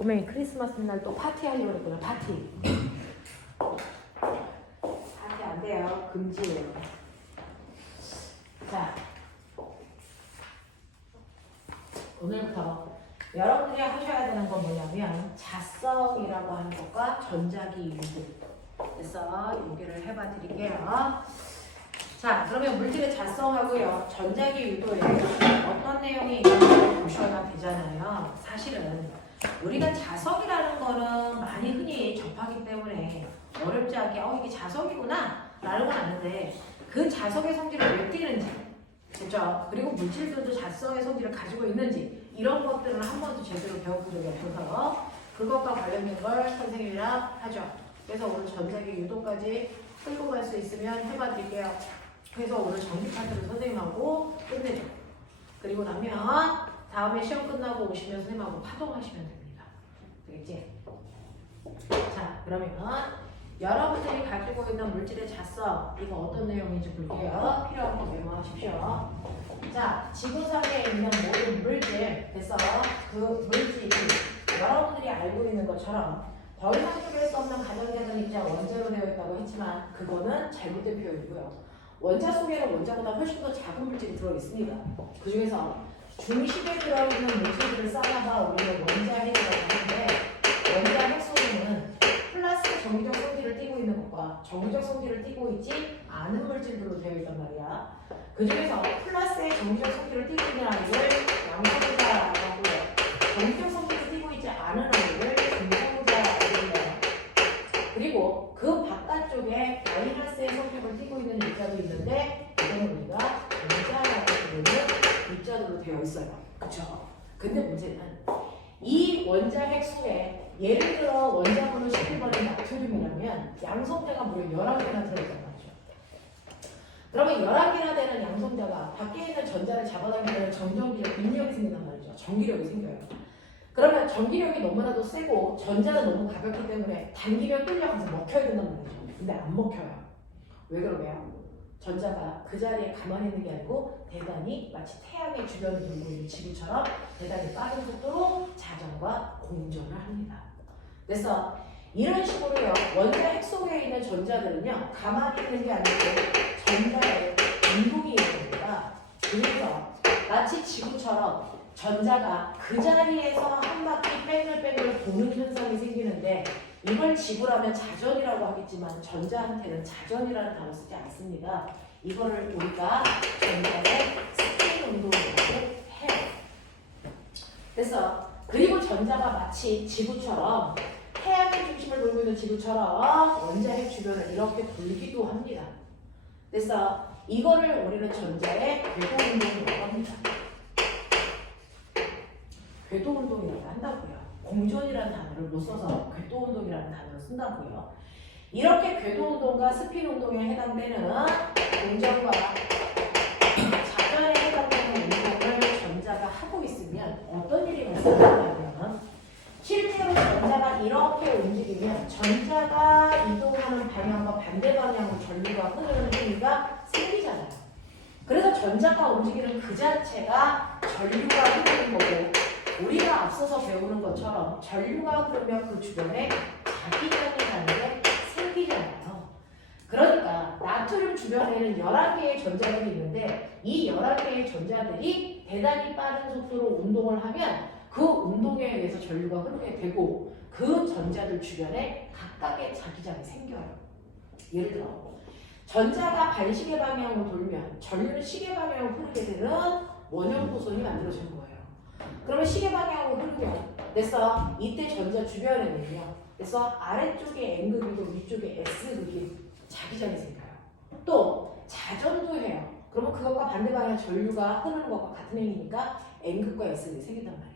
꼬맹이 크리스마스 날 또 파티 하려고 그랬구나. 파티. 파티 안 돼요. 금지예요. 자, 오늘부터 여러분들이 하셔야 되는 건 뭐냐면 자성이라고 하는 것과 전자기 유도. 그래서 여기를 해봐 드릴게요. 자, 그러면 물질의 자성하고요 전자기 유도에 어떤 내용이 있는지 보셔야 되잖아요. 사실은 우리가 자성이라는 거는 많이 흔히 접하기 때문에 어렵지 않게 이게 자성이구나 라는 건 아는데 그 자성의 성질을 왜 띠는지, 그렇죠? 그리고 물질들도 자성의 성질을 가지고 있는지 이런 것들은 한 번도 제대로 배워본 적이 없어서 그것과 관련된 걸 선생님이랑 하죠. 그래서 오늘 전자기 유도까지 끌고 갈 수 있으면 해봐 드릴게요. 그래서 오늘 정리 파트를 선생님하고 끝내죠. 그리고 나면 다음에 시험 끝나고 오시면 선생님하고 파동하시면 됩니다. 되겠지? 자, 그러면 여러분들이 가지고 있는 물질의 자성, 이거 어떤 내용인지 볼게요. 필요한 거 메모하십시오. 자, 지구상에 있는 모든 물질, 그래서 그 물질이 여러분들이 알고 있는 것처럼 더 이상 쪼갤 수 없는 가정자전 입자 원자로 되어 있다고 했지만 그거는 잘못된 표현이고요. 원자 속에는 원자보다 훨씬 더 작은 물질이 들어있습니다. 그 중에서 중심에 들어있는 물질들을 쌓아봐 우리는 원자 핵이라고 하는데 원자 핵 속에는 플러스 정기적 성질을 띠고 있는 것과 정기적 성질을 띠고 있지 않은 물질들로 되어 있단 말이야. 그 중에서 플러스의 정기적 성질을 띠고 있는 아이를 양성자라고 하고요. 정기적 성질을 띠고 있지 않은 아이를 중성자라고 해요. 그리고 그 바깥쪽에 마이너스의 성격을 띠고 있는 입자도 있는데 이거는 우리가 원자라고 부르는 입자들로 되어 있어요. 그쵸? 근데 문제는 이 원자 핵 속에 예를 들어 원자번호 11번의 나트륨이라면 양성자가 무려 11개나 들어있단 말이죠. 그러면 11개나 되는 양성자가 밖에 있는 전자를 잡아당기면 정전기력, 인력이 생긴단 말이죠. 전기력이 생겨요. 그러면 전기력이 너무나도 세고 전자는 너무 가볍기 때문에 당기면 끌려가서 먹혀야 된단 말이죠. 근데 안 먹혀요. 왜 그러게요? 전자가 그 자리에 가만히 있는 게 아니고 대단히 마치 태양의 주변을 돌고 있는 지구처럼 대단히 빠른 속도로 자전과 공전을 합니다. 그래서 이런 식으로요. 원자 핵 속에 있는 전자들은요. 가만히 있는 게 아니고 전자의 운동이 일어납니다. 그래서 마치 지구처럼 전자가 그 자리에서 한 바퀴 뺑글뺑글 도는 현상이 생기는데 이걸 지구라면 자전이라고 하겠지만 전자한테는 자전이라는 단어 쓰지 않습니다. 이거를 우리가 전자의 스피닝 운동이라고 해요. 그래서 그리고 전자가 마치 지구처럼 태양의 중심을 돌고 있는 지구처럼 원자핵 주변을 이렇게 돌기도 합니다. 그래서 이거를 우리는 전자의 궤도 운동이라고 합니다. 궤도 운동이라고 한다고요. 공전이라는 단어를 못 써서 궤도 운동이라는 단어를 쓴다고요. 이렇게 궤도 운동과 스핀 운동에 해당되는 공전과 자전에 해당되는 운동을 전자가 하고 있으면 어떤 일이 발생하냐면 실제로 전자가 이렇게 움직이면 전자가 이동하는 방향과 반대 방향으로 전류가 흐르는 행위가 생기잖아요. 그래서 전자가 움직이는 그 자체가 전류가 흐르는 거고 우리가 앞서서 배우는 것처럼 전류가 흐르면 그 주변에 자기장이라는 게 생기잖아요. 그러니까 나트륨 주변에는 11개의 전자들이 있는데 이 11개의 전자들이 대단히 빠른 속도로 운동을 하면 그 운동에 의해서 전류가 흐르게 되고 그 전자들 주변에 각각의 자기장이 생겨요. 예를 들어 전자가 반시계 방향으로 돌면 전류는 시계 방향으로 흐르게 되는 원형 보선이 만들어지는 거예요. 그러면 시계 방향으로 흐르면 그래서 이때 전자 주변에는요. 그래서 아래쪽에 N극이고 위쪽에 S극이 자기장이 생겨요. 또 자전도 해요. 그러면 그것과 반대 방향 전류가 흐르는 것과 같은 행위니까 N극과 S극이 생긴단 말이야.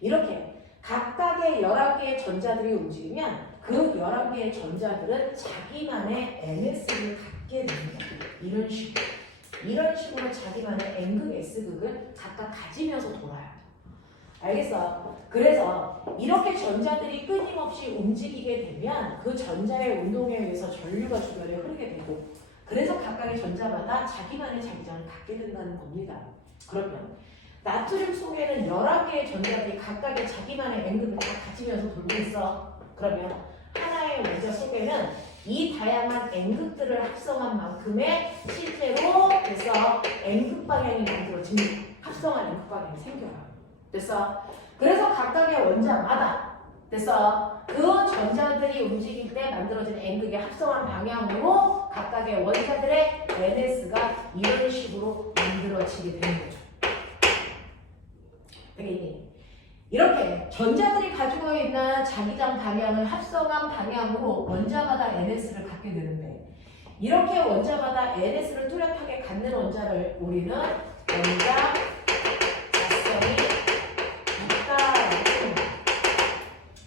이렇게 각각의 11개의 전자들이 움직이면 그 11개의 전자들은 자기만의 NS를 갖게 됩니다. 이런 식으로 자기만의 N극, S극을 각각 가지면서 돌아요. 알겠어? 그래서 이렇게 전자들이 끊임없이 움직이게 되면 그 전자의 운동에 의해서 전류가 주변에 흐르게 되고 그래서 각각의 전자마다 자기만의 자기장을 갖게 된다는 겁니다. 그러면 나트륨 속에는 11개의 전자들이 각각의 자기만의 N극을 다 가지면서 돌고 있어. 그러면 하나의 원자 속에는 이 다양한 N극들을 합성한 만큼의 실제로 그래서 N극 방향이 만들어집니다. 합성한 N극 방향이 생겨요. 그래서 각각의 원자마다 그 전자들이 움직일 때 만들어진 N극의 합성한 방향으로 각각의 원자들의 NS가 이런 식으로 만들어지게 되는 거죠. 되겠니? 이렇게 전자들이 가지고 있는 자기장 방향을 합성한 방향으로 원자마다 NS를 갖게 되는데 이렇게 원자마다 NS를 뚜렷하게 갖는 원자를 우리는 원자 자성이 있다라고 합니다.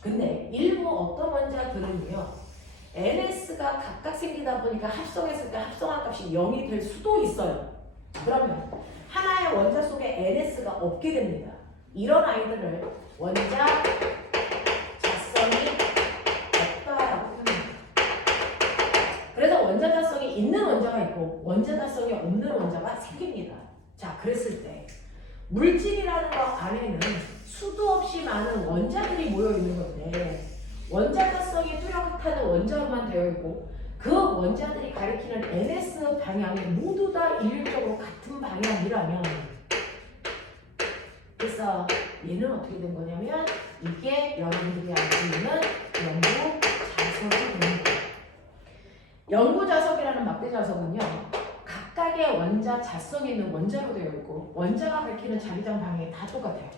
근데 일부 어떤 원자들은요 NS가 각각 생기다 보니까 합성했을 때 합성한 값이 0이 될 수도 있어요. 그러면 하나의 원자 속에 NS가 없게 됩니다. 이런 아이들을 원자 자성이 없다라고 합니다. 그래서 원자 자성이 있는 원자가 있고 원자 자성이 없는 원자가 생깁니다. 자, 그랬을 때 물질이라는 것 안에는 수도 없이 많은 원자들이 모여 있는 건데 원자 자성이 뚜렷하는 원자로만 되어 있고 그 원자들이 가리키는 NS 방향이 모두 다 일률적으로 같은 방향이라면 그래서 얘는 어떻게 된 거냐면 이게 여러분들이 알고 있는 영구 자석이 되는 거예요. 영구 자석이라는 막대 자석은요 각각의 원자 자성이 있는 원자로 되어 있고 원자가 밝히는 자기장 방향이 다 똑같아요.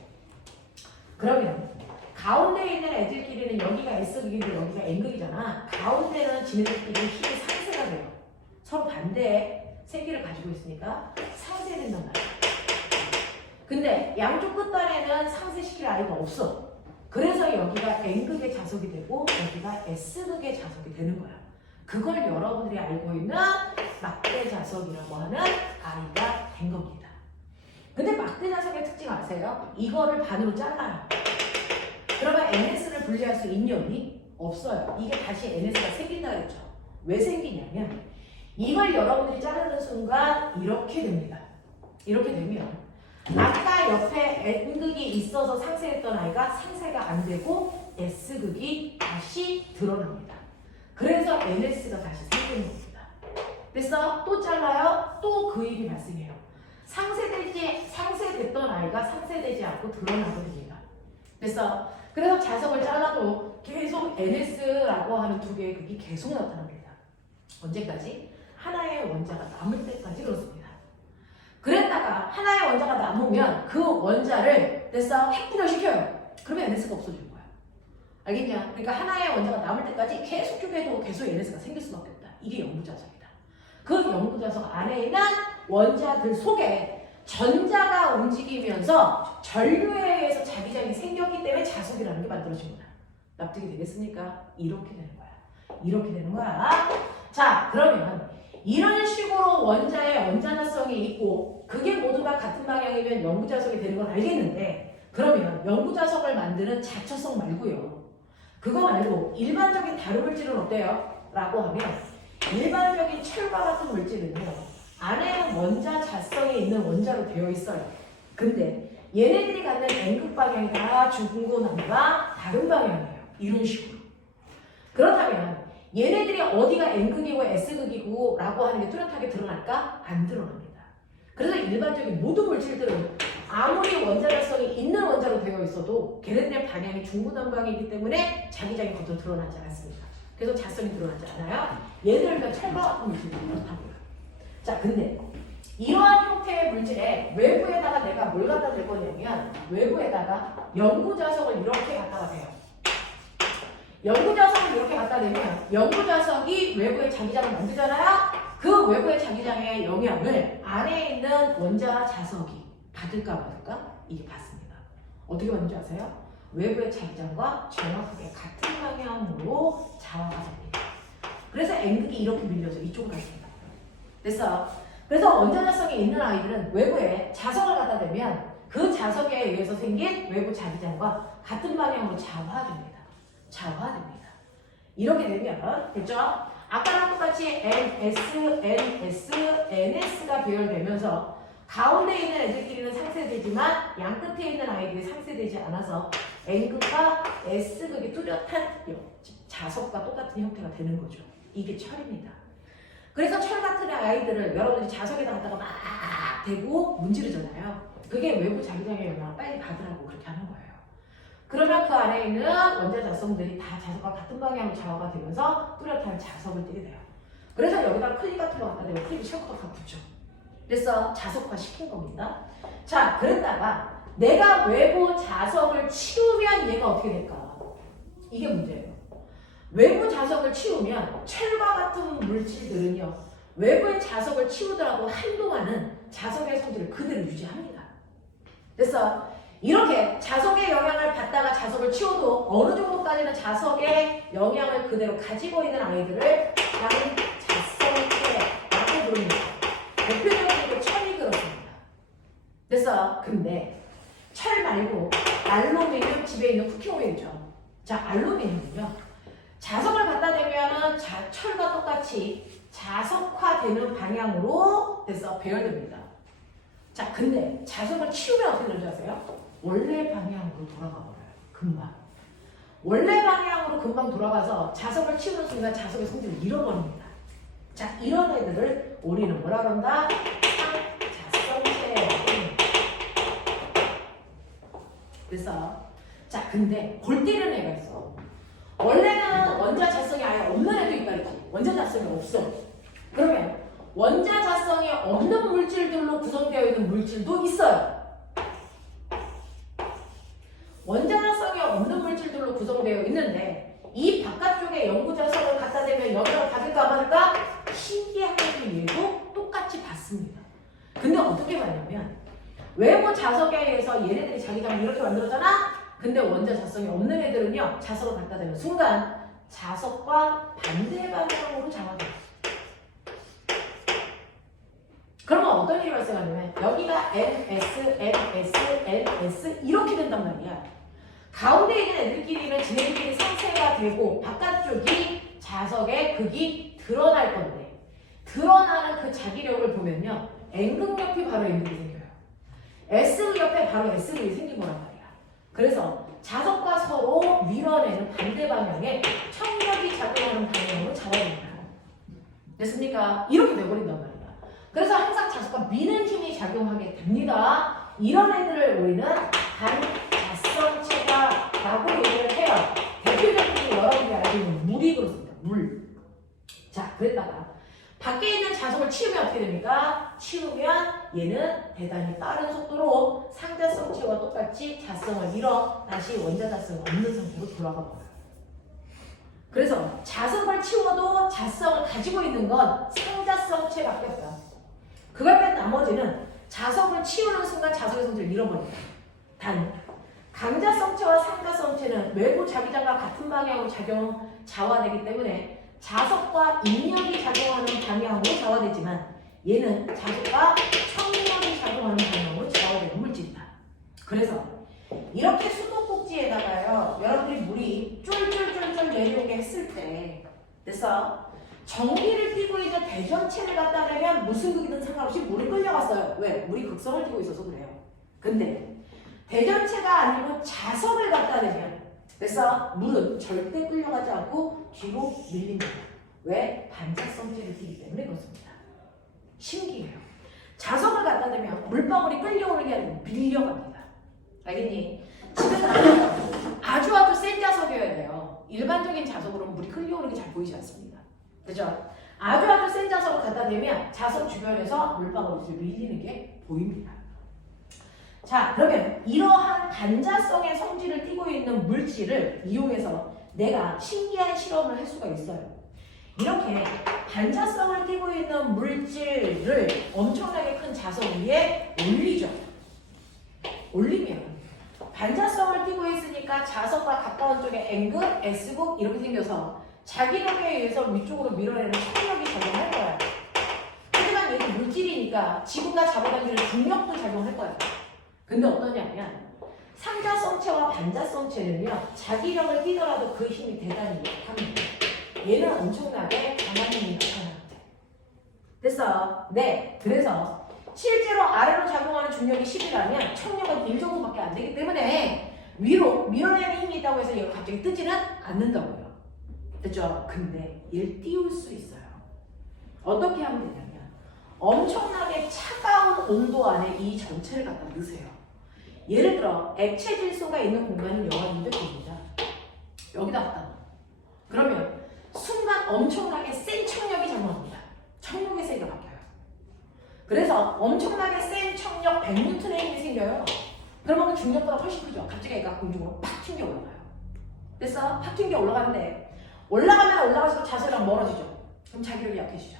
그러면 가운데에 있는 애들끼리는 여기가 S극이고 여기가 N극이잖아. 가운데는 지네들끼리 힘이 상쇄가 돼요. 서로 반대의 세기를 가지고 있으니까 상쇄된단 말이에요. 근데 양쪽 끝단에는 상쇄시킬 아이가 없어. 그래서 여기가 N극의 자석이 되고 여기가 S극의 자석이 되는 거야. 그걸 여러분들이 알고 있는 막대 자석이라고 하는 아이가 된 겁니다. 근데 막대 자석의 특징 아세요? 이거를 반으로 잘라요. 그러면 NS를 분리할 수 있니? 없어요. 이게 다시 NS가 생긴다 그랬죠. 왜 생기냐면 이걸 여러분들이 자르는 순간 이렇게 됩니다. 이렇게 되면 아까 옆에 N극이 있어서 상쇄했던 아이가 상쇄가 안 되고 S극이 다시 드러납니다. 그래서 NS가 다시 생기는 겁니다. 그래서 또 잘라요. 또 그 일이 발생해요. 상쇄됐던 아이가 상쇄되지 않고 드러나게 됩니다. 그래서 자석을 잘라도 계속 NS라고 하는 두 개의 극이 계속 나타납니다. 언제까지? 하나의 원자가 남을 때까지 그렇습니다. 그랬다가 하나의 원자가 남으면 그 원자를 핵분열시켜요. 그러면 NS가 없어지는 거야. 알겠냐? 그러니까 하나의 원자가 남을 때까지 계속 쪼개도 계속 NS가 생길 수밖에 없다. 이게 영구자석이다. 그 영구자석 안에 있는 원자들 속에 전자가 움직이면서 전류에 의해서 자기장이 생겼기 때문에 자석이라는 게 만들어집니다. 납득이 되겠습니까? 이렇게 되는 거야. 이렇게 되는 거야. 자, 그러면 이런 식으로 원자의 원자자성이 있고 그게 모두 다 같은 방향이면 영구자석이 되는 건 알겠는데 그러면 영구자석을 만드는 자처성 말고요. 그거 말고 일반적인 다른 물질은 어때요? 라고 하면 일반적인 철과 같은 물질은요. 안에는 원자 자성이 있는 원자로 되어 있어요. 근데 얘네들이 갖는 N극 방향이 다 중구난과 다른 방향이에요. 이런 식으로. 그렇다면 얘네들이 어디가 N극이고 S극이고 라고 하는 게 뚜렷하게 드러날까? 안 드러납니다. 그래서 일반적인 모든 물질들은 아무리 원자 자성이 있는 원자로 되어 있어도 걔네들의 방향이 중구난방이기 때문에 자기장이 겉으로 드러나지 않습니다. 그래서 자성이 드러나지 않아요. 예를 들면 철과 같은 물질이 그렇다고요. 자, 근데 이러한 형태의 물질에 외부에다가 내가 뭘 갖다 댈 거냐면 외부에다가 영구자석을 이렇게 갖다가 대요. 영구자석을 이렇게 갖다 대면 영구자석이 외부의 자기장을 만들잖아요. 그 외부의 자기장의 영향을 안에 있는 원자 자석이 받을까 말까? 이게 받습니다. 어떻게 받는지 아세요? 외부의 자기장과 정확하게 같은 방향으로 자화가 됩니다. 그래서 N극이 이렇게 밀려서 이쪽으로 갔습니다. 그래서 원자자성이 있는 아이들은 외부에 자석을 갖다 대면 그 자석에 의해서 생긴 외부 자기장과 같은 방향으로 자화됩니다. 자화됩니다. 이렇게 되면 됐죠? 아까랑 똑같이 NS, NS, NS가 배열되면서 가운데 있는 애들끼리는 상쇄되지만 양 끝에 있는 아이들이 상쇄되지 않아서 N극과 S극이 뚜렷한 자석과 똑같은 형태가 되는 거죠. 이게 철입니다. 그래서 철 같은 아이들을 여러분들이 자석에다 갖다가 막 대고 문지르잖아요. 그게 외부 자기장의 영향을 빨리 받으라고 그렇게 하는 거예요. 그러면 그 안에 있는 원자 자성들이 다 자석과 같은 방향으로 좌우가 되면서 뚜렷한 자석을 띠게 돼요. 그래서 여기다 클립 같은 거 갖다 대고 클립이 ሸ커덕 붙죠. 그래서 자석화 시킨 겁니다. 자, 그랬다가 내가 외부 자석을 치우면 얘가 어떻게 될까? 이게 문제예요. 외부 자석을 치우면 철과 같은 물질들은요, 외부의 자석을 치우더라도 한동안은 자석의 성질을 그대로 유지합니다. 그래서 이렇게 자석의 영향을 받다가 자석을 치워도 어느 정도까지는 자석의 영향을 그대로 가지고 있는 아이들을 강자성체라고 부릅니다. 대표적으로 철이 그렇습니다. 그래서 근데 철 말고 알루미늄, 집에 있는 쿠킹오일이죠. 자, 알루미늄은요, 자석을 갖다 대면은 철과 똑같이 자석화되는 방향으로 돼서 배열됩니다. 자, 근데 자석을 치우면 어떻게 되는지 아세요? 원래 방향으로 돌아가 버려요. 금방. 원래 방향으로 금방 돌아가서 자석을 치우는 순간 자석의 성질을 잃어버립니다. 자, 이런 애들을 우리는 뭐라 그런다? 상자성체라고 합니다. 그래서 자, 근데 골 때리는 애가 있어. 원래는 원자 자성이 아예 없는 애도 있다 했지. 원자 자성이 없어. 그러면 원자 자성이 없는 물질들로 구성되어 있는 물질도 있어요. 원자 자성이 없는 물질들로 구성되어 있는데 이 바깥쪽에 영구 자성을 갖다 대면 영향을 받을까 안 받을까? 신기하게 얘도 똑같이 받습니다. 근데 어떻게 받냐면 외부 자석에 의해서 얘네들이 자기장을 이렇게 만들었잖아? 근데 원자 자성이 없는 애들은요, 자석을 갖다 대는 순간 자석과 반대 방향으로 장화돼요. 그러면 어떤 일이 발생하냐면 여기가 NS, NS, NS 이렇게 된단 말이야. 가운데 있는 애들끼리는 지네들끼리 상쇄가 되고 바깥쪽이 자석의 극이 드러날 건데 드러나는 그 자기력을 보면요, N극 옆이 바로 N극이 생겨요. S극 옆에 바로 S극이 생긴 거란 말이야. 그래서 자석과 서로 밀어내는 반대 방향에 청력이 작용하는 방향으로 잡아줍니다. 됐습니까? 이렇게 돼버린단 말이야. 그래서 항상 자석과 미는 힘이 작용하게 됩니다. 이런 애들을 우리는 반자성체다라고 얘기를 해요. 대표적으로 여러분이 알고 있는 물이 그렇습니다. 물. 자, 그랬다가 밖에 있는 자석을 치우면 어떻게 됩니까? 치우면 얘는 대단히 빠른 속도로 상자성체와 똑같이 자성을 잃어 다시 원자 자성이 없는 상태로 돌아가 버려요. 그래서 자석을 치워도 자성을 가지고 있는 건 상자성체밖에 없다. 그걸 뺀 나머지는 자석을 치우는 순간 자석의 성질을 잃어버립니다. 단 강자성체와 상자성체는 외부 자기장과 같은 방향으로 좌화되기 때문에 자석과 인력이 작용하는 방향으로 좌화되지만 얘는 자석과 청력이 작용하는 방향으로 좌화되는 물질이다. 그래서 이렇게 수도꼭지에다가요, 여러분들이 물이 쫄쫄쫄쫄 내려오게 했을 때, 그래서 전기를 띠고 있는 대전체를 갖다 대면 무슨 극이든 상관없이 물이 끌려갔어요. 왜? 물이 극성을 띠고 있어서 그래요. 근데 대전체가 아니고 자석을 갖다 대면, 그래서 물은 절대 끌려가지 않고 뒤로 밀립니다. 왜? 반자성체를 띠기 때문에 그렇습니다. 신기해요. 자석을 갖다 대면 물방울이 끌려오는 게 아니고 밀려갑니다. 알겠니? 집에서 아주 센 자석이어야 돼요. 일반적인 자석으로는 물이 끌려오는 게 잘 보이지 않습니다. 그죠? 아주 센 자석을 갖다 대면 자석 주변에서 물방울이 밀리는 게 보입니다. 자, 그러면 이러한 반자성의 성질을 띠고 있는 물질을 이용해서 내가 신기한 실험을 할 수가 있어요. 이렇게 반자성을 띠고 있는 물질을 엄청나게 큰 자석 위에 올리죠. 올리면 반자성을 띠고 있으니까 자석과 가까운 쪽에 N극, S극 이렇게 생겨서 자기력에 의해서 위쪽으로 밀어내는 청력이 작용할 거야. 하지만 얘도 물질이니까 지구가 잡아당기는 중력도 작용할 거야. 근데 어떠냐면 상자성체와 반자성체는요, 자기력을 띠더라도 그 힘이 대단히 약합니다. 얘는 엄청나게 강한 힘이 나타납니다. 됐어? 네. 그래서 실제로 아래로 작용하는 중력이 10이라면 청력은 1 정도밖에 안 되기 때문에 위로 밀어내는 힘이 있다고 해서 얘가 갑자기 뜨지는 않는다고요. 됐죠? 근데 얘를 띄울 수 있어요. 어떻게 하면 되냐면 엄청나게 차가운 온도 안에 이 전체를 갖다 넣으세요. 예를 들어 액체 질소가 있는 공간은 영하 200도입니다. 여기다 갖다 넣어. 그러면 순간 엄청나게 센 청력이 작용합니다. 청력의 세기가 바뀌어요. 그래서 엄청나게 센 청력 100N의 힘이 생겨요. 그러면 그 중력보다 훨씬 크죠. 갑자기 얘가 공중으로 팍 튕겨 올라가요. 그래서 팍 튕겨 올라가는데 올라가면 올라갈수록 자세랑 멀어지죠. 그럼 자기력이 약해지죠.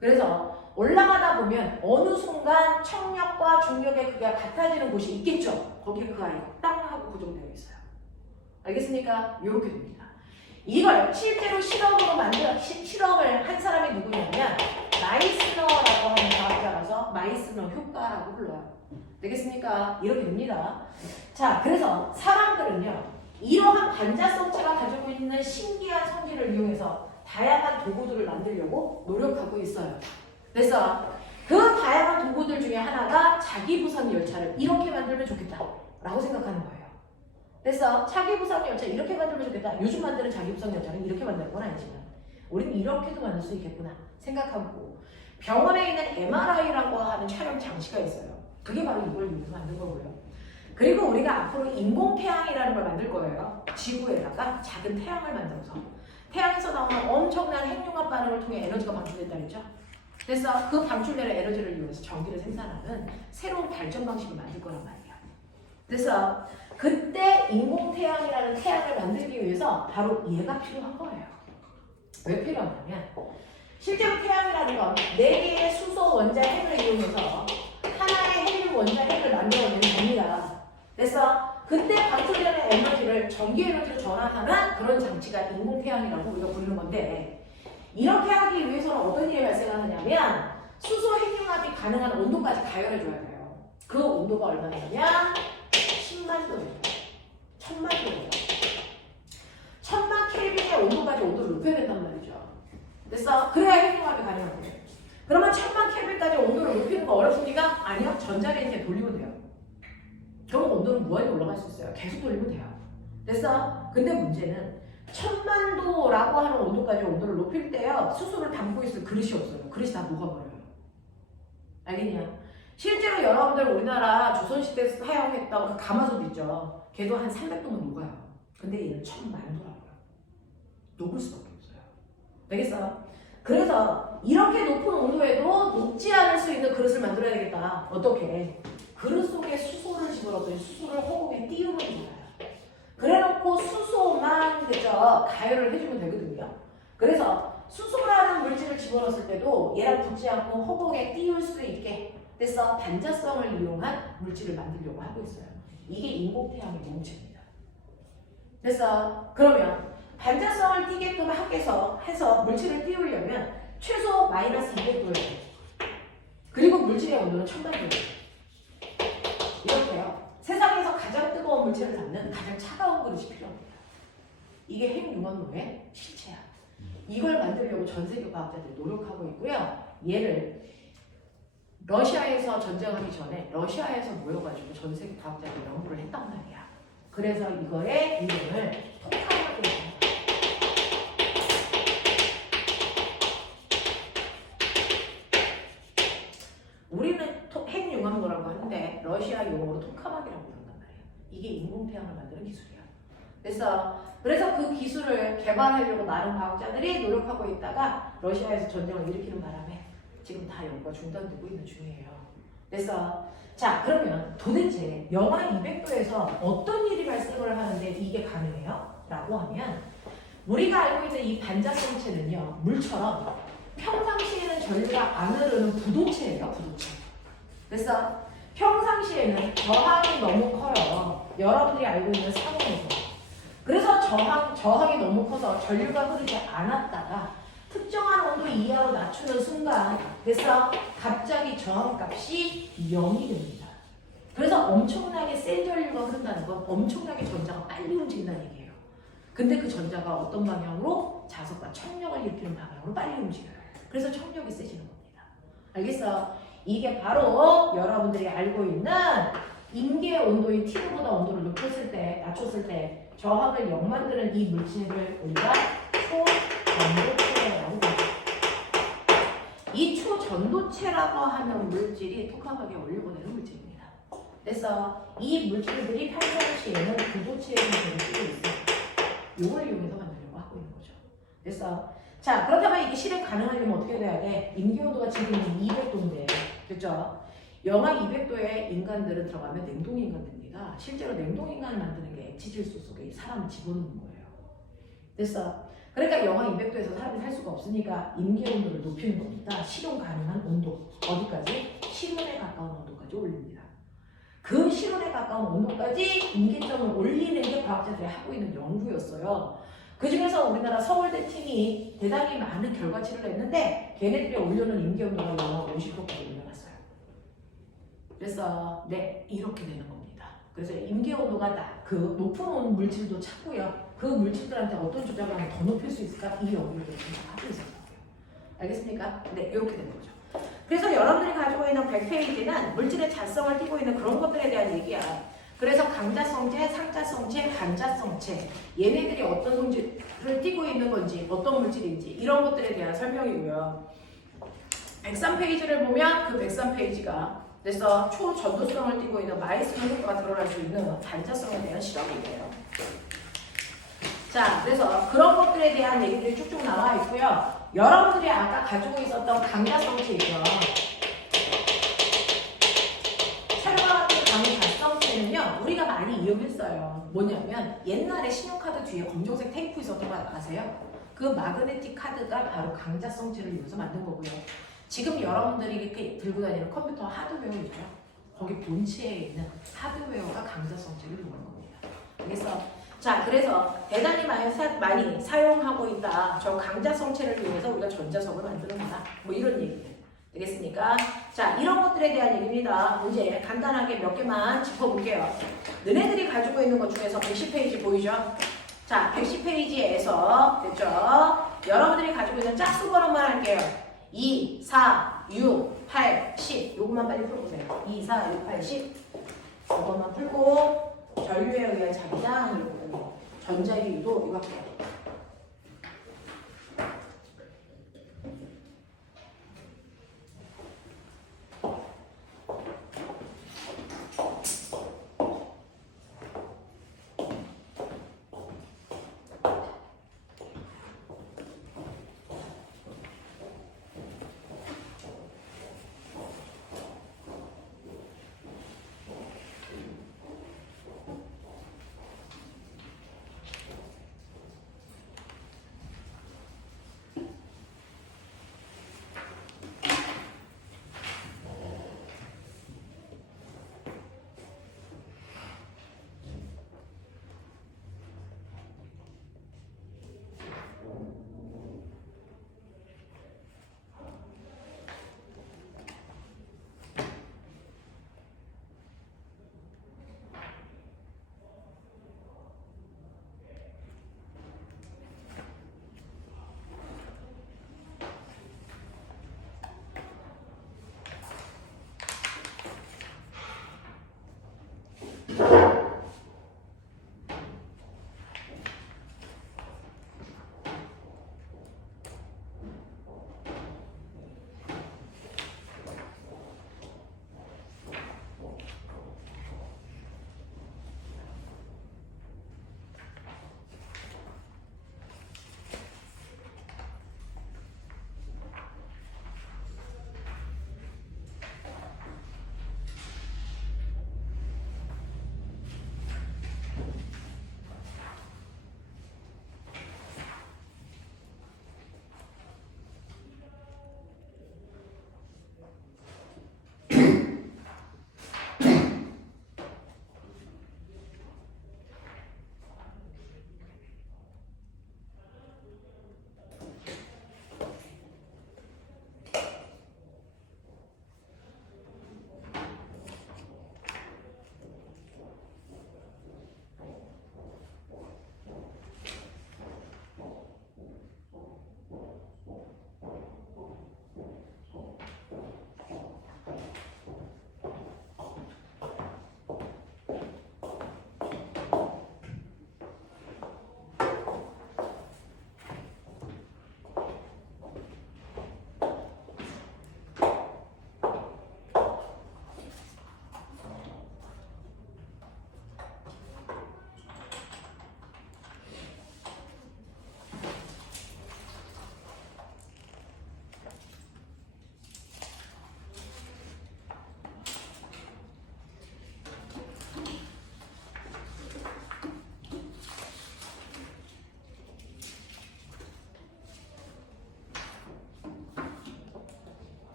그래서 올라가다 보면 어느 순간 청력과 중력의 크기가 같아지는 곳이 있겠죠. 거기에 그 아이가 땅 하고 고정되어 있어요. 알겠습니까? 이렇게 됩니다. 이걸 실제로 실험을 한 사람이 누구냐면 마이스너라고 하는 과학자라서 마이스너 효과라고 불러요. 되겠습니까? 이렇게 됩니다. 자, 그래서 사람들은요, 이러한 반자성체가 가지고 있는 신기한 성질을 이용해서 다양한 도구들을 만들려고 노력하고 있어요. 그래서 그 다양한 도구들 중에 하나가 자기부상 열차를 이렇게 만들면 좋겠다라고 생각하는 거예요. 그래서 자기부상 열차 이렇게 만들면 좋겠다. 요즘 만드는 자기부상 열차는 이렇게 만드는 건 아니지만 우리는 이렇게도 만들 수 있겠구나 생각하고 병원에 있는 MRI라고 하는 촬영 장치가 있어요. 그게 바로 이걸 이용해서 만든 거고요. 그리고 우리가 앞으로 인공태양이라는 걸 만들 거예요. 지구에다가 작은 태양을 만들어서 태양에서 나오는 엄청난 핵융합 반응을 통해 에너지가 방출됐다 그랬죠. 그래서 그 방출되는 에너지를 이용해서 전기를 생산하는 새로운 발전 방식을 만들 거란 말이에요. 그래서 그때 인공태양이라는 태양을 만들기 위해서 바로 얘가 필요한 거예요. 왜 필요하냐면 실제로 태양이라는 건 4개의 수소 원자 핵을 이용해서 하나의 헬륨 원자 핵을 만들어내면 됩니다. 그래서 그때 방출되는 에너지를 전기 에너지로 전환하는 그런 장치가 인공태양이라고 우리가 부르는 건데 이렇게 하기 위해서는 어떤 일이 발생하느냐면 수소 핵융합이 가능한 온도까지 가열해줘야 돼요. 그 온도가 얼마냐면 10만 도예요. 1000만 도예요. 1000만 켈빈의 온도까지 온도를 높여야 된단 말이죠. 그래서 그래야 핵융합이 가능한 거예요. 그러면 1000만 켈빈까지 온도를 높이는 거 어렵습니까? 아니요. 전자레인지에 돌리면 돼요. 그럼 온도는 무한히 올라갈 수 있어요. 계속 돌리면 돼요. 그래서 근데 문제는 1000만 도라고 하는 온도까지 온도를 높일 때요. 수소를 담고 있을 그릇이 없어요. 그릇이 다 녹아버려요. 알겠냐? 실제로 여러분들 우리나라 조선시대 사용했던 그 가마솥 있죠. 걔도 한 300도면 녹아요. 근데 얘는 1000만 도라고요. 녹을 수밖에 없어요. 알겠어요? 그래서 이렇게 높은 온도에도 녹지 않을 수 있는 그릇을 만들어야 되겠다. 어떻게? 그릇 속에 수소를 집어넣더니 수소를 허공에 띄우면 돼요. 그래놓고 수소만 그죠 가열을 해주면 되거든요. 그래서 수소라는 물질을 집어넣었을 때도 얘랑 붙지 않고 허공에 띄울 수 있게 그래서 반자성을 이용한 물질을 만들려고 하고 있어요. 이게 인공태양의 몸체입니다. 그래서 그러면 반자성을 띄게끔 해서 물질을 띄우려면 최소 마이너스 200도예요. 그리고 물질의 온도는 1000도예요. 이렇게요. 세상에서 가장 뜨거운 물질을 담는 가장 차가운 그릇이 필요합니다. 이게 핵융합로의 실체야. 이걸 만들려고 전 세계 과학자들이 노력하고 있고요. 얘를 러시아에서 전쟁하기 전에 러시아에서 모여가지고 전 세계 과학자들이 연구를 했단 말이야. 그래서 이거의 이름을 토카마라고 합니다. 우리는 핵융합로라고 하는데 러시아 용어로 토카막이라고 부른단 말이에요. 이게 인공태양을 만드는 기술이야. 그래서 그 기술을 개발하려고 많은 과학자들이 노력하고 있다가 러시아에서 전쟁을 일으키는 바람에 지금 다 연구가 중단되고 있는 중이에요. 그래서 자 그러면 도대체 영하 200도에서 어떤 일이 발생을 하는데 이게 가능해요? 라고 하면 우리가 알고 있는 이 반자성체는요 물처럼 평상시에는 전류가 안 흐르는 부도체예요. 부도체. 그래서 평상시에는 저항이 너무 커요. 여러분들이 알고 있는 상온에서. 그래서 저항이 너무 커서 전류가 흐르지 않았다가 특정한 온도 이하로 낮추는 순간 그래서 갑자기 저항값이 0이 됩니다. 그래서 엄청나게 센 전류가 흐른다는 건 엄청나게 전자가 빨리 움직인다는 얘기예요. 근데 그 전자가 어떤 방향으로? 자석과 청력을 일으키는 방향으로 빨리 움직여요. 그래서 청력이 세지는 겁니다. 알겠어? 이게 바로 여러분들이 알고 있는 임계 온도인 T보다 온도를 낮췄을 때 저항을 0 만드는 이 물질을 우리가 초전도체라고 부르죠. 이 초전도체라고 하는 물질이 톡하게 올려보내는 물질입니다. 그래서 이 물질들이 평상시에는 구도체의 형태를 띠고 있어요. 이걸 이용해서 만들려고 하고 있는 거죠. 그래서 자, 그렇다면 이게 실행 가능하려면 어떻게 돼야 돼? 임계온도가 지금 200도인데, 그렇죠? 영하 200도에 인간들은 들어가면 냉동인간 됩니다. 실제로 냉동인간을 만드는 게 액체질소 속에 사람을 집어넣는 거예요. 됐어? 그러니까 영하 200도에서 사람이 살 수가 없으니까 임계온도를 높이는 겁니다. 실용 가능한 온도, 어디까지? 실온에 가까운 온도까지 올립니다. 그 실온에 가까운 온도까지 임계점을 올리는 게 과학자들이 하고 있는 연구였어요. 그 중에서 우리나라 서울대 팀이 대단히 많은 결과치를 냈는데 걔네들이 올려놓은 임계온도가 영하 50도까지 올려놨어요. 그래서 네, 이렇게 되는 겁니다. 그래서 임계온도가 그 높은 물질도 찾고요. 그 물질들한테 어떤 조작을 하면 더 높일 수 있을까? 이 연구를 지금 하고 있어요. 알겠습니까? 네, 이렇게 되는 거죠. 그래서 여러분들이 가지고 있는 100페이지는 물질의 자성을 띠고 있는 그런 것들에 대한 얘기야. 그래서 강자성체, 상자성체, 간자성체 얘네들이 어떤 성질을 띠고 있는 건지 어떤 물질인지 이런 것들에 대한 설명이고요. 103페이지를 보면 그 103페이지가 그래서 초전도성을 띠고 있는 마이스너 효과가 드러날 수 있는 간자성에 대한 실험이에요. 자, 그래서 그런 것들에 대한 얘기들이 쭉쭉 나와 있고요. 여러분들이 아까 가지고 있었던 강자성체 있죠. 는 우리가 많이 이용했어요. 뭐냐면 옛날에 신용카드 뒤에 검정색 테이프 있었던 거 아세요? 그 마그네틱 카드가 바로 강자성체를 이용해서 만든 거고요. 지금 여러분들이 이렇게 들고 다니는 컴퓨터 하드웨어 있죠? 거기 본체에 있는 하드웨어가 강자성체를 이용한 겁니다. 그래서 대단히 많이 사용하고 있다. 저 강자성체를 이용해서 우리가 전자석을 만드는 거다. 뭐 이런 얘기들. 되겠습니까? 자, 이런 것들에 대한 얘기입니다. 이제 간단하게 몇 개만 짚어볼게요. 너네들이 가지고 있는 것 중에서 110페이지 보이죠? 자, 110페이지에서 됐죠? 여러분들이 가지고 있는 짝수 번호만 할게요. 2, 4, 6, 8, 10 요것만 빨리 풀어보세요. 2, 4, 6, 8, 10 요것만 풀고 전류에 의한 자기장 이거 전자기유도 이거 할게요.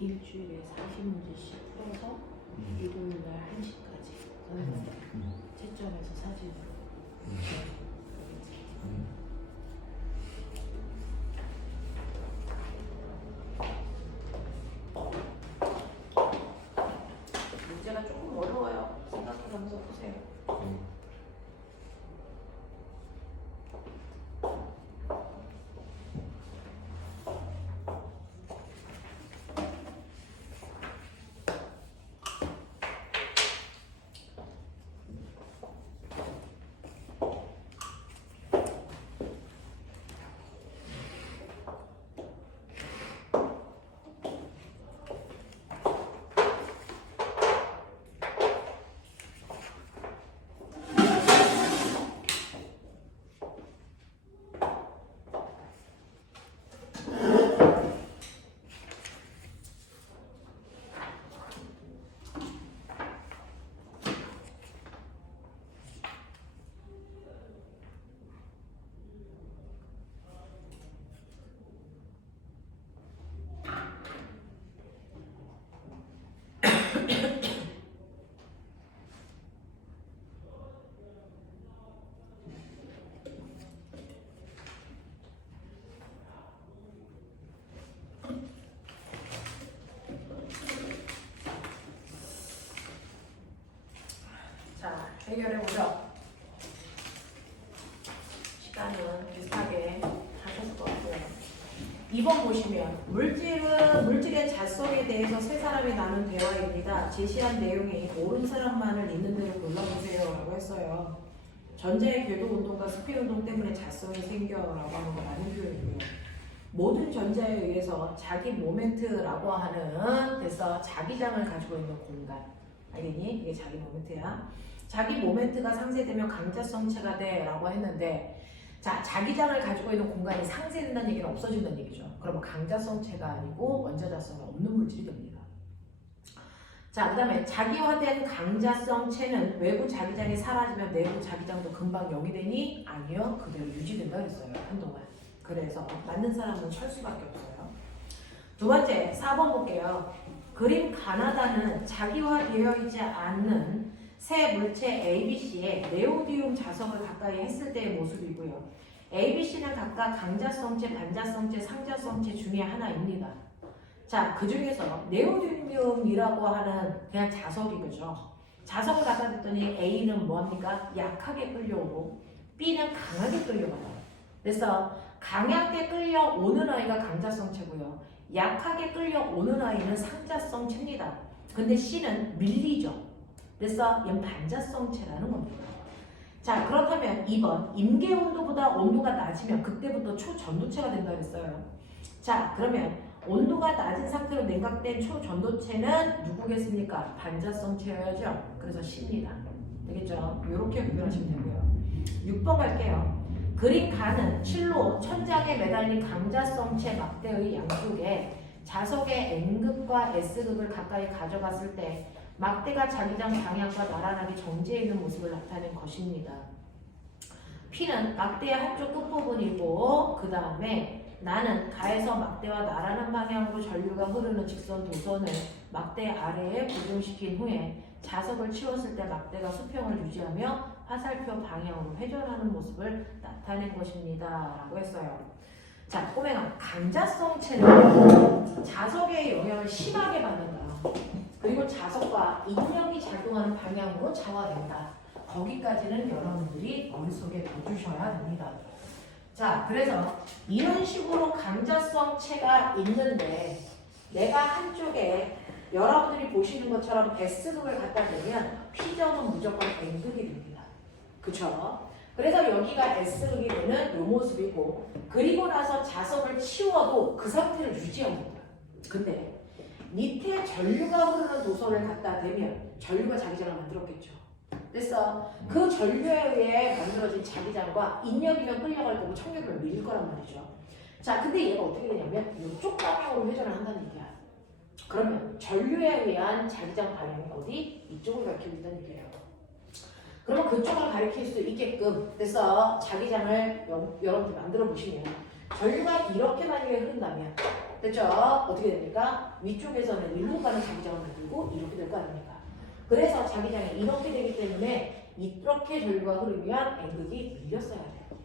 일주일에 40문제씩 풀어서 일요일 날 1시까지 채점해서 사진으로. 문제가 조금 어려워요. 생각해가면서 보세요. 자, 해결해보죠. 시간은 비슷하게 하실 것 같고요. 2번 보시면 물질의 자성에 대해서 세 사람이 나눈 대화입니다. 제시한 내용이 옳은 사람만을 있는 대로 골라보세요 라고 했어요. 전자의 궤도 운동과 스피드 운동 때문에 자성이 생겨라고 하는 거 맞는 표현이고요. 모든 전자에 의해서 자기 모멘트라고 하는 데서 자기장을 가지고 있는 공간. 알겠니? 이게 자기 모멘트야. 자기 모멘트가 상쇄되면 강자성체가 돼 라고 했는데, 자, 자기장을 가지고 있는 공간이 상쇄된다는 얘기는 없어진다는 얘기죠. 그러면 강자성체가 아니고 원자자성이 없는 물질이 됩니다. 자, 그 다음에 자기화된 강자성체는 외부 자기장이 사라지면 내부 자기장도 금방 0이 되니? 아니요, 그대로 유지된다 그랬어요, 한동안. 그래서 맞는 사람은 철수밖에 없어요. 두 번째, 4번 볼게요. 그림 가나다는 자기화되어 있지 않는 새 물체 ABC에 네오디움 자석을 가까이 했을 때의 모습이고요. ABC는 각각 강자성체, 반자성체, 상자성체 중에 하나입니다. 자, 그 중에서 네오디움이라고 하는 그냥 자석이 그죠? 자석을 갖다 댔더니 A는 뭐합니까? 약하게 끌려오고 B는 강하게 끌려가요. 그래서 강하게 끌려오는 아이가 강자성체고요. 약하게 끌려오는 아이는 상자성체입니다. 근데 C는 밀리죠. 그래서 얘는 반자성체라는 겁니다. 자, 그렇다면 2번 임계 온도보다 온도가 낮으면 그때부터 초전도체가 된다 그랬어요. 자, 그러면 온도가 낮은 상태로 냉각된 초전도체는 누구겠습니까? 반자성체여야죠. 그래서 C입니다. 되겠죠? 이렇게 구별하시면 되고요. 6번 갈게요. 그림 가는 칠로 천장에 매달린 강자성체 막대의 양쪽에 자석의 N극과 S극을 가까이 가져갔을 때 막대가 자기장 방향과 나란하게 정지해 있는 모습을 나타낸 것입니다. P는 막대의 한쪽 끝부분이고 그 다음에 나는 가에서 막대와 나란한 방향으로 전류가 흐르는 직선 도선을 막대 아래에 고정시킨 후에 자석을 치웠을 때 막대가 수평을 유지하며 화살표 방향으로 회전하는 모습을 나타낸 것입니다 라고 했어요. 자, 꼬맹아, 강자성체는 자석의 영향을 심하게 받는다. 그리고 자석과 인력이 작용하는 방향으로 좌화된다. 거기까지는 여러분들이 머릿속에 넣어주셔야 됩니다. 자, 그래서 이런 식으로 강자성체가 있는데 내가 한쪽에 여러분들이 보시는 것처럼 S극을 갖다 대면 P점은 무조건 N극이 됩니다. 그쵸? 그래서 여기가 S극이 되는 이 모습이고, 그리고 나서 자석을 치워도 그 상태를 유지합니다. 근데 밑에 전류가 흐르는 도선을 갖다 대면 전류가 자기장을 만들었겠죠. 그래서 그 전류에 의해 만들어진 자기장과 인력이면 끌려갈 거고 청력이면 밀릴 거란 말이죠. 자, 근데 얘가 어떻게 되냐면 이쪽 방향으로 회전을 한다는 얘기야. 그러면 전류에 의한 자기장 방향이 어디? 이쪽을 가리키고 있다는 얘기예요. 그러면 그쪽을 가리킬 수 있게끔 그래서 자기장을 여러분들 만들어 보시면 전류가 이렇게 만약에 흐른다면 됐죠? 어떻게 됩니까? 위쪽에서는 일로 가는 자기장을 만들고 이렇게 될 거 아닙니까? 그래서 자기장이 이렇게 되기 때문에 이렇게 전류가 흐르면 N극이 밀렸어야 돼요.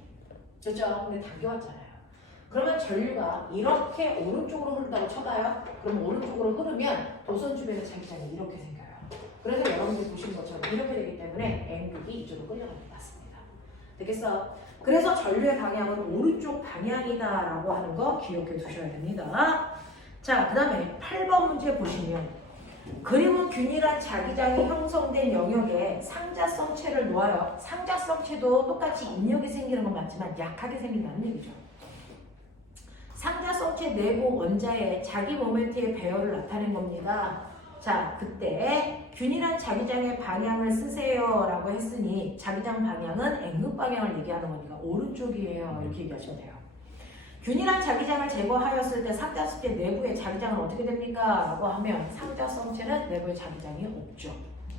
됐죠? 근데 당겨왔잖아요. 그러면 전류가 이렇게 오른쪽으로 흐른다고 쳐봐요. 그럼 오른쪽으로 흐르면 도선 주변의 자기장이 이렇게 생겨요. 그래서 여러분들이 보시는 것처럼 이렇게 되기 때문에 N극이 이쪽으로 끌려가는 게 맞습니다. 되겠어? 그래서 전류의 방향은 오른쪽 방향이다라고 하는 거 기억해 두셔야 됩니다. 자, 그 다음에 8번 문제 보시면 그림은 균일한 자기장이 형성된 영역에 상자성체를 놓아요. 상자성체도 똑같이 인력이 생기는 건 맞지만 약하게 생긴다는 얘기죠. 상자성체 내부 원자의 자기 모멘트의 배열을 나타낸 겁니다. 자, 그때 균일한 자기장의 방향을 쓰세요 라고 했으니 자기장 방향은 N극 방향을 얘기하는 거니까 오른쪽이에요 이렇게 얘기하시면 돼요. 균일한 자기장을 제거하였을 때 상자성체 내부의 자기장은 어떻게 됩니까? 라고 하면 상자성체는 내부에 자기장이 없죠.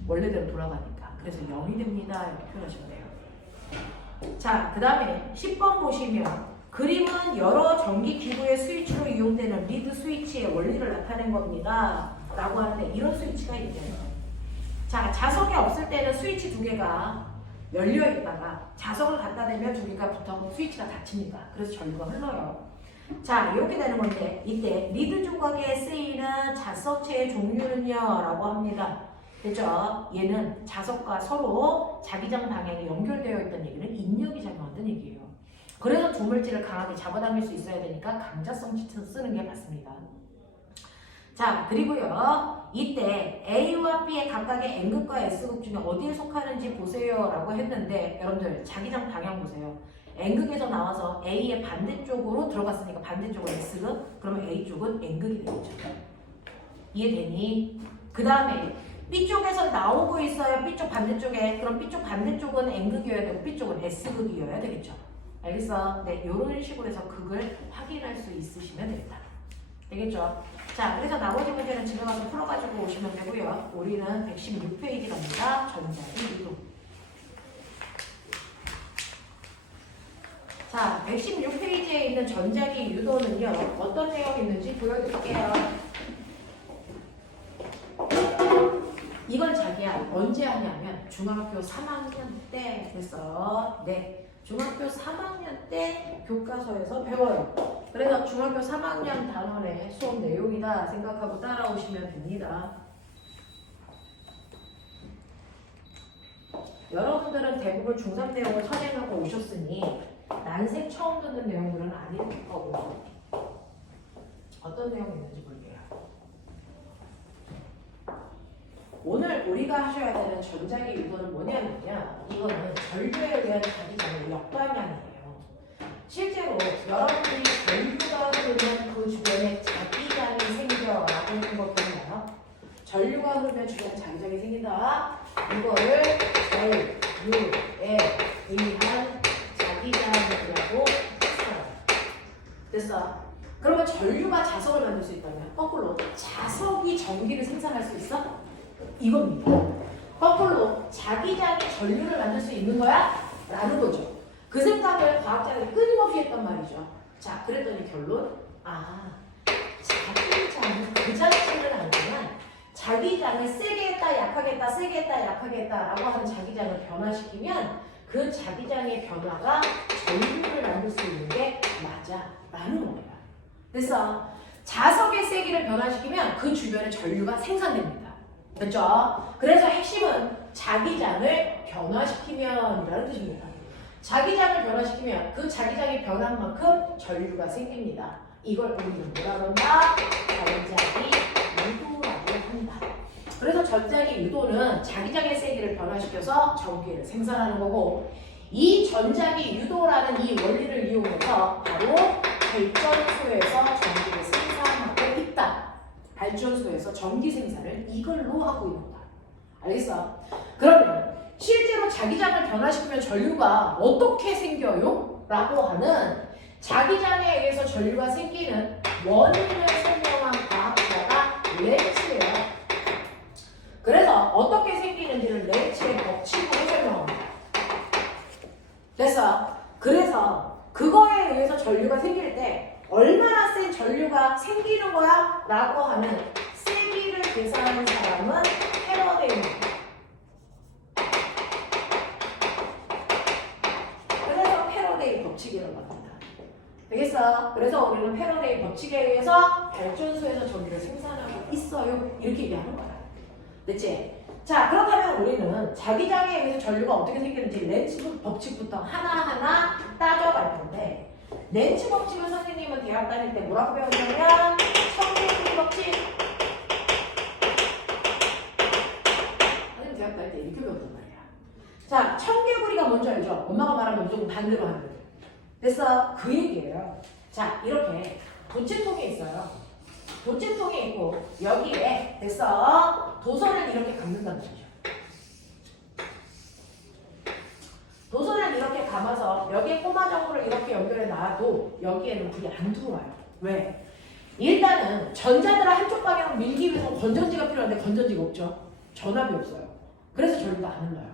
원래대로 돌아가니까. 그래서 0이 됩니다. 이렇게 표현하시면 돼요. 자, 그 다음에 10번 보시면 그림은 여러 전기기구의 스위치로 이용되는 리드 스위치의 원리를 나타낸 겁니다. 라고 하는데 이런 스위치가 있네요. 자, 자석이 없을 때는 스위치 두 개가 열려 있다가 자석을 갖다 대면 두 개가 붙어서 스위치가 닫힙니다. 그래서 전류가 흘러요. 자, 이렇게 되는 건데 이때 리드 조각에 쓰이는 자석체의 종류는요 라고 합니다. 그죠? 얘는 자석과 서로 자기장 방향이 연결되어 있다는 얘기는 인력이 작용한다는 얘기예요. 그래서 두 물질을 강하게 잡아당길 수 있어야 되니까 강자성 지트 쓰는 게 맞습니다. 자, 그리고요 이때 A와 B의 각각의 N극과 S극 중에 어디에 속하는지 보세요 라고 했는데 여러분들 자기장 방향 보세요. N극에서 나와서 A의 반대쪽으로 들어갔으니까 반대쪽은 S극, 그러면 A쪽은 N극이 되겠죠. 이해되니? 그 다음에 B쪽에서 나오고 있어요. B쪽 반대쪽에. 그럼 B쪽 반대쪽은 N극이어야 되고 B쪽은 S극이어야 되겠죠. 알겠어? 네, 이런 식으로 해서 극을 확인할 수 있으시면 되겠다. 되겠죠? 자, 그래서 나머지 문제는 집에 가서 풀어가지고 오시면 되고요. 우리는 116페이지 갑니다. 전자기 유도. 자, 116페이지에 있는 전자기 유도는요. 어떤 내용이 있는지 보여드릴게요. 이건 자기야 언제 하냐면 중학교 3학년 때 됐어. 네. 중학교 3학년 때 교과서에서 배워요. 그래서 중학교 3학년 단원의 수업 내용이다 생각하고 따라오시면 됩니다. 여러분들은 대부분 중3 내용을 선행하고 오셨으니 난생 처음 듣는 내용들은 아닐 거고요. 어떤 내용이 있는지 볼게요. 오늘 우리가 하셔야 되는 전자기 유도는 뭐냐면요. 이거는 전류에 의한 자기장의 역방향이에요. 실제로 여러분들이 전류가 흐르면 그 주변에 자기장이 생겨라고 했던 거 기억나요? 전류가 흐르면 주변에 자기장이 생긴다. 이거를 전류에 의한 자기장이라고 했어요. 됐어? 그러면 전류가 자석을 만들 수 있다면 거꾸로 자석이 전기를 생산할 수 있어? 이겁니다. 거꾸로 자기장이 전류를 만들 수 있는 거야? 라는 거죠. 그 생각을 과학자들이 끊임없이 했단 말이죠. 자, 그랬더니 결론 자기장이 그 자체는 아니지만 자기장을 세게 했다 약하게 했다 세게 했다 약하게 했다 라고 하는 자기장을 변화시키면 그 자기장의 변화가 전류를 만들 수 있는 게 맞아 라는 거예요. 그래서 자석의 세기를 변화시키면 그 주변에 전류가 생산됩니다. 그렇죠? 그래서 핵심은 자기장을 변화시키면이라는 뜻입니다. 자기장을 변화시키면 그 자기장이 변한 만큼 전류가 생깁니다. 이걸 우리는 뭐라 그런다? 전자기 유도라고 합니다. 그래서 전자기 유도는 자기장의 세기를 변화시켜서 전기를 생산하는 거고 이 전자기 유도라는 이 원리를 이용해서 바로 발전소에서 전기를 생산하고 있다. 발전소에서 전기 생산을 이걸로 하고 있는 거다. 알겠어? 그러면 실제로 자기장을 변화시키면 전류가 어떻게 생겨요? 라고 하는 자기장에 의해서 전류가 생기는 원인을 설명한 과학자가 렌츠예요. 그래서 어떻게 생기는지를 렌츠의 법칙으로 설명합니다. 그래서 그거에 의해서 전류가 생길 때 얼마나 센 전류가 생기는 거야? 라고 하는 세기를 계산하는 사람은 패러데이입니다. 그래서 패러데이 법칙이라고 합니다. 되겠어? 그래서 우리는 패러데이 법칙에 의해서 발전소에서 전기를 생산하고 있어요. 이렇게 얘기하는 거야. 됐지? 자, 그렇다면 우리는 자기장에 의해서 전류가 어떻게 생기는지 렌츠 법칙부터 하나하나 따져갈 건데, 렌츠 법칙을 선생님은 대학 다닐 때 뭐라고 배웠냐면 청개구리 법칙. 선생님 대학 다닐 때 이렇게 배웠단 말이야. 자, 청개구리가 뭔지 알죠? 엄마가 말하면 무조건 반대로 하는 거예요. 됐어? 그 얘기예요. 자, 이렇게 도체통이 있어요. 도체통이 있고 여기에 됐어? 도선을 이렇게 감는다는 거죠. 도선을 이렇게 감아서 여기에 꼬마정구를 이렇게 연결해 놔도 여기에는 불이 안 들어와요. 왜? 일단은 전자들을 한쪽 방향으로 밀기 위해서 건전지가 필요한데 건전지가 없죠. 전압이 없어요. 그래서 전류가 안 흘러요.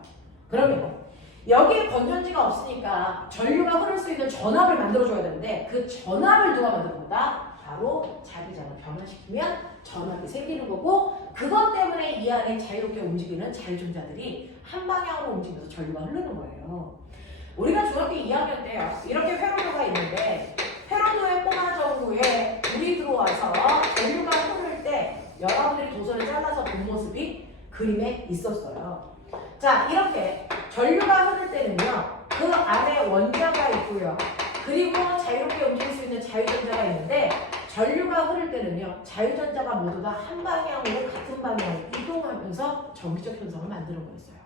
그러면 여기에 건전지가 없으니까 전류가 흐를 수 있는 전압을 만들어줘야 되는데 그 전압을 누가 만드는 거다? 바로 자기장을 변화시키면 전압이 생기는 거고, 그것 때문에 이 안에 자유롭게 움직이는 자유전자들이 한 방향으로 움직여서 전류가 흐르는 거예요. 우리가 중학교 2학년 때요. 이렇게 회로도가 있는데 회로도의 꼬마정구에 불이 들어와서 전류가 흐를 때 여러분들이 도선을 잘라서 본 모습이 그림에 있었어요. 자, 이렇게 전류가 흐를 때는요. 그 안에 원자가 있고요. 그리고 자유롭게 움직일 수 있는 자유전자가 있는데 전류가 흐를 때는요. 자유전자가 모두 다 한 방향으로 같은 방향으로 이동하면서 정기적 현상을 만드는 거였어요.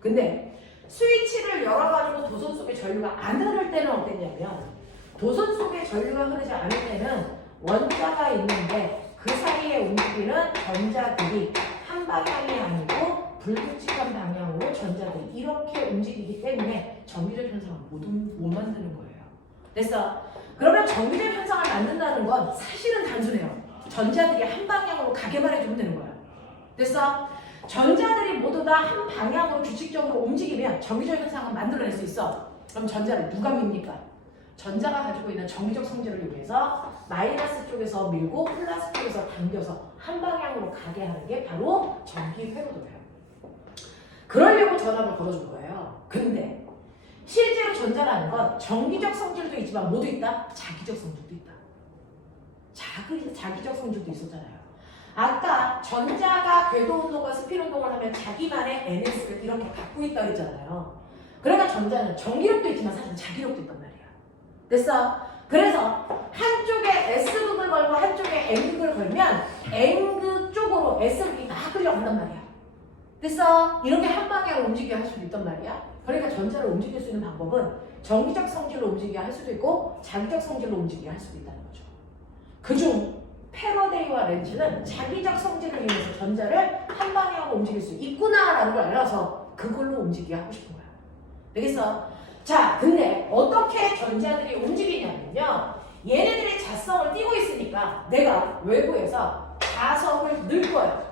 근데 스위치를 열어가지고 도선 속에 전류가 안 흐를 때는 어땠냐면 도선 속에 전류가 흐르지 않을 때는 원자가 있는데 그 사이에 움직이는 전자들이 한 방향이 아니고 불규칙한 방향으로 전자들이 이렇게 움직이기 때문에 정기적 현상을 못 만드는 거예요. 됐어? 그러면 정기적 현상을 만든다는 건 사실은 단순해요. 전자들이 한 방향으로 가게만 해주면 되는 거야. 됐어? 전자들이 모두 다 한 방향으로 규칙적으로 움직이면 정기적 현상을 만들어낼 수 있어. 그럼 전자를 누가 밉니까? 전자가 가지고 있는 정기적 성질을 이용해서 마이너스 쪽에서 밀고 플러스 쪽에서 당겨서 한 방향으로 가게 하는 게 바로 전기 회로도예요. 그러려고 전압을 걸어준 거예요. 근데 실제로 전자라는 건 정기적 성질도 있지만 뭐도 있다? 자기적 성질도 있다. 자기적 성질도 있었잖아요. 아까 전자가 궤도 운동과 스피드 운동을 하면 자기만의 NS를 이렇게 갖고 있다고 했잖아요. 그러니까 전자는 전기력도 있지만 사실 자기력도 있단 말이야. 됐어? 그래서 한쪽에 S극을 걸고 한쪽에 N극을 걸면 N극 쪽으로 S극이 막 끌려간단 말이야. 됐어? 이렇게 한 방향으로 움직이게 할 수도 있단 말이야. 그러니까 전자를 움직일 수 있는 방법은 정기적 성질로 움직이게 할 수도 있고 자기적 성질로 움직이게 할 수도 있다는 거죠. 그중 패러데이와 렌츠는 자기적 성질을 이용해서 전자를 한 방향으로 움직일 수 있구나라는 걸 알아서 그걸로 움직이게 하고 싶은 거야. 되겠어? 자, 근데 어떻게 전자들이 움직이냐면요. 얘네들이 자성을 띠고 있으니까 내가 외부에서 자성을 넣을 거예요.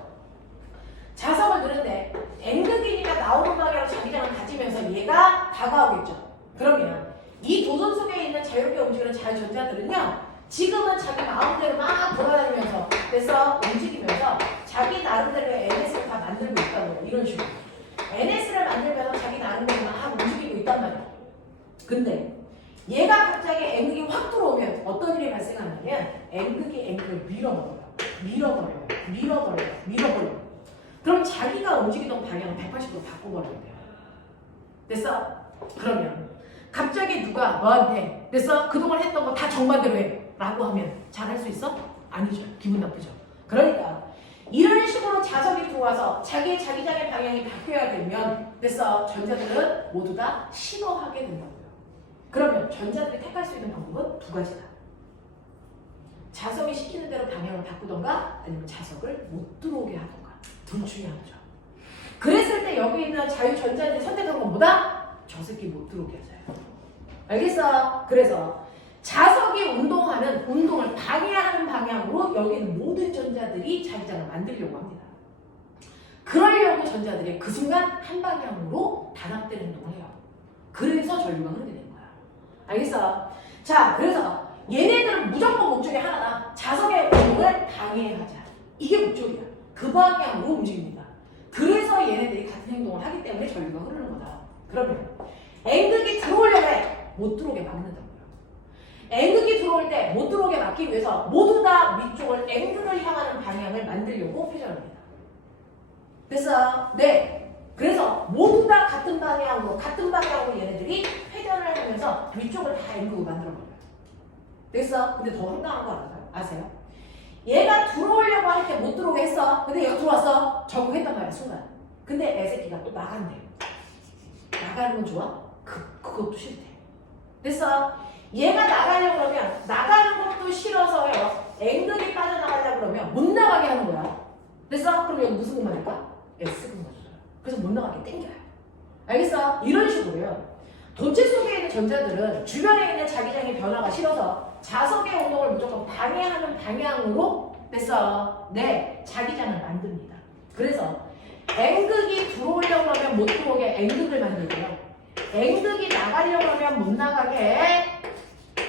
자성을 넣는데 N극이니까 나오는 방향으로 자기장을 가지면서 얘가 다가오겠죠. 그러면 이 도선 속에 있는 자유롭게 움직이는 자유전자들은요. 지금은 자기 마음대로 막 돌아다니면서 그래서 움직이면서 자기 나름대로의 NS를 다 만들고 있다는 거예요. 이런 식으로. NS를 만들면서 자기 나름대로 막 움직이고 있단 말이에요. 근데 얘가 갑자기 N극이 확 들어오면 어떤 일이 발생하냐면 N극이 N극을 밀어버려요. 그럼 자기가 움직이던 방향을 180도 바꿔버려야 돼요. 됐어? 그러면 갑자기 누가 너한테 됐어? 그동안 했던 거 다 정반대로 해 라고 하면 잘할 수 있어? 아니죠. 기분 나쁘죠. 그러니까 이런 식으로 자석이 들어와서 자기장의 방향이 바뀌어야 되면 됐어? 전자들은 모두 다 싫어하게 된다고요. 그러면 전자들이 택할 수 있는 방법은 두 가지다. 자석이 시키는 대로 방향을 바꾸던가 아니면 자석을 못 들어오게 하던가. 둘 중에 하나죠. 그랬을 때 여기 있는 자유전자들이 선택한 건 뭐다? 저 새끼 못 들어오게 하자요. 알겠어? 그래서 자석이 운동을 방해하는 방향으로 여기 있는 모든 전자들이 자기장을 만들려고 합니다. 그러려고 전자들이 그 순간 한 방향으로 단합되는 운동을 해요. 그래서 전류가 흐르게 되는 거야. 알겠어? 자, 그래서 얘네들은 무조건 목적이 하나다. 자석의 운동을 방해하자. 이게 목적이야. 그 방향으로 움직입니다. 그래서 얘네들이 같은 행동을 하기 때문에 전류가 흐르는 거다. 그러면 N극이 들어오려고 해. 못 들어오게 막는다고요. N극이 들어올 때 못 들어오게 막기 위해서 모두 다 위쪽을 N극을 향하는 방향을 만들려고 회전합니다. 됐어? 네. 그래서 모두 다 같은 방향으로 얘네들이 회전을 하면서 위쪽을 다 N극을 만들어버려요. 됐어? 근데 더 황당한 거 아세요? 얘가 들어오려고 할 때 못 들어오게 했어. 근데 얘가 들어왔어. 적응했단 말이야, 순간. 근데 애새끼가 또 나간대. 나가는 건 좋아? 그것도 싫대. 됐어? 얘가 나가려고 그러면 나가는 것도 싫어서요. N극이 빠져나가려고 그러면 못 나가게 하는 거야. 됐어? 그럼 여기 무슨 공만 할까? S근만 줘요. 그래서 못 나가게 땡겨요. 알겠어? 이런 식으로요. 도체 속에 있는 전자들은 주변에 있는 자기장의 변화가 싫어서 자석의 운동을 무조건 방해하는 방향으로 됐어. 네, 자기장을 만듭니다. 그래서 N극이 들어오려고 하면 못 들어오게 N극을 만들고요. N극이 나가려고 하면 못 나가게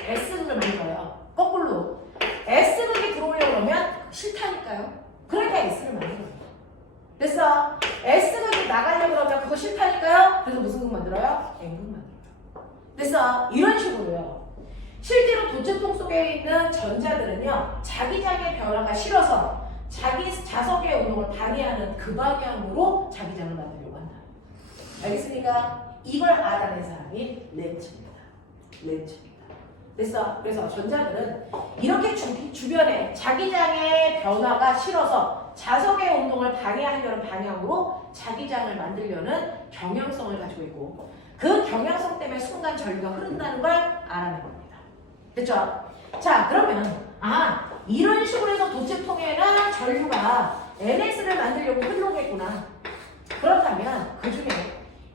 S극을 만들어요. 거꾸로 S극이 들어오려고 하면 싫다니까요. 그러니까 S를 만들어요. 됐어? S극이 나가려고 하면 그거 싫다니까요. 그래서 무슨 극 만들어요? N극 만들어요. 됐어? 이런 식으로요. 실제로 도체통 속에 있는 전자들은요, 자기장의 변화가 싫어서 자기 자석의 운동을 방해하는 그 방향으로 자기장을 만들려고 한다. 알겠습니까? 이걸 알아낸 사람이 렌츠입니다. 렌츠입니다. 됐어? 그래서 전자들은 이렇게 주변에 자기장의 변화가 싫어서 자석의 운동을 방해하려는 방향으로 자기장을 만들려는 경향성을 가지고 있고, 그 경향성 때문에 순간 전류가 흐른다는 걸 알아낸 겁니다. 됐죠? 자, 그러면 이런 식으로 해서 도체통에는 전류가 NS를 만들려고 흘러오겠구나. 그렇다면 그 중에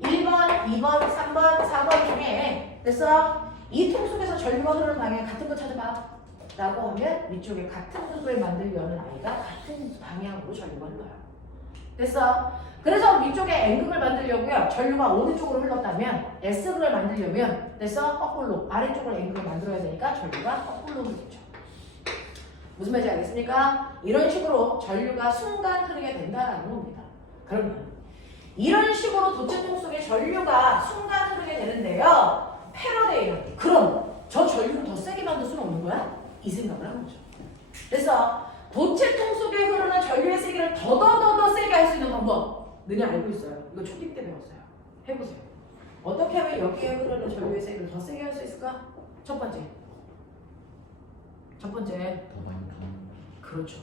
1번, 2번, 3번, 4번 중에 됐어? 이 통 속에서 전류가 흐르는 방향 같은 거 찾아봐. 라고 하면 위쪽에 같은 극을 만들려는 아이가 같은 방향으로 전류가 흘러요. 됐어? 그래서 위쪽에 N극을 만들려고요. 전류가 오른쪽으로 흘렀다면 S극을 만들려면 됐어? 거꾸로 아래쪽으로 N극을 만들어야 되니까 전류가 거꾸로 흐르죠. 무슨 말인지 알겠습니까? 이런 식으로 전류가 순간 흐르게 된다는 겁니다. 그러면 이런 식으로 도체통 속에 전류가 순간 흐르게 되는데요. 패러데이는 그럼 저 전류를 더 세게 만들 수는 없는 거야? 이 생각을 한 거죠. 그래서 도체통 속에 흐르는 전류의 세기를 더 세게 할 수 있는 방법 능히 알고 있어요. 이거 초기 때 배웠어요. 해보세요. 어떻게 하면 여기에 흐르는 전류의 세기를 더 세게 할 수 있을까? 첫 번째. 더 많이 가는. 그렇죠.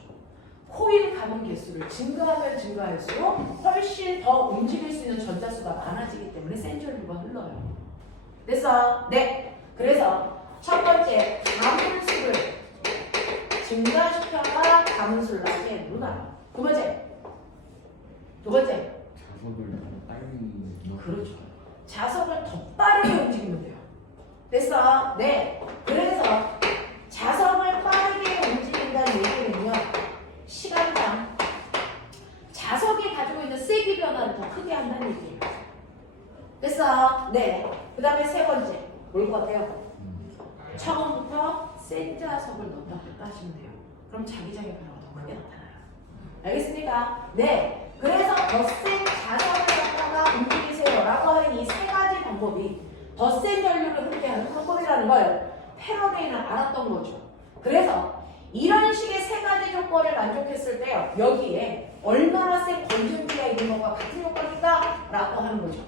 코일 감은 개수를 증가하면 증가할수록 훨씬 더 움직일 수 있는 전자수가 많아지기 때문에 센 전류가 흘러요. 됐어? 네. 그래서 첫 번째, 가문수를 증가시켜가 가문수를 낮게 누나요. 두 번째. 자석을 더 빨리. 그렇죠. 자석을 더 빠르게 움직이면 돼요. 됐어? 네. 그래서 자석을 빠르게 움직인다는 얘기는요. 시간당 자석이 가지고 있는 세기 변화를 더 크게 한다는 얘기예요. 됐어? 네. 그 다음에 세 번째. 뭘 것 같아요? 처음부터 센 자석을 넣었다 뺐다 하시면 돼요. 그럼 자기장의 변화가 더 크게 나타나요. 알겠습니까? 네. 그래서 더 센 자석을 갖다가 움직이세요 라고 하는 이 세 가지 방법이 더 센 전류를 흐르게 하는 방법이라는 걸 패러데이는 알았던 거죠. 그래서 이런 식의 세 가지 조건을 만족했을 때요. 여기에 얼마나 센 건전지가 있는 것과 같은 효과일까? 라고 하는 거죠.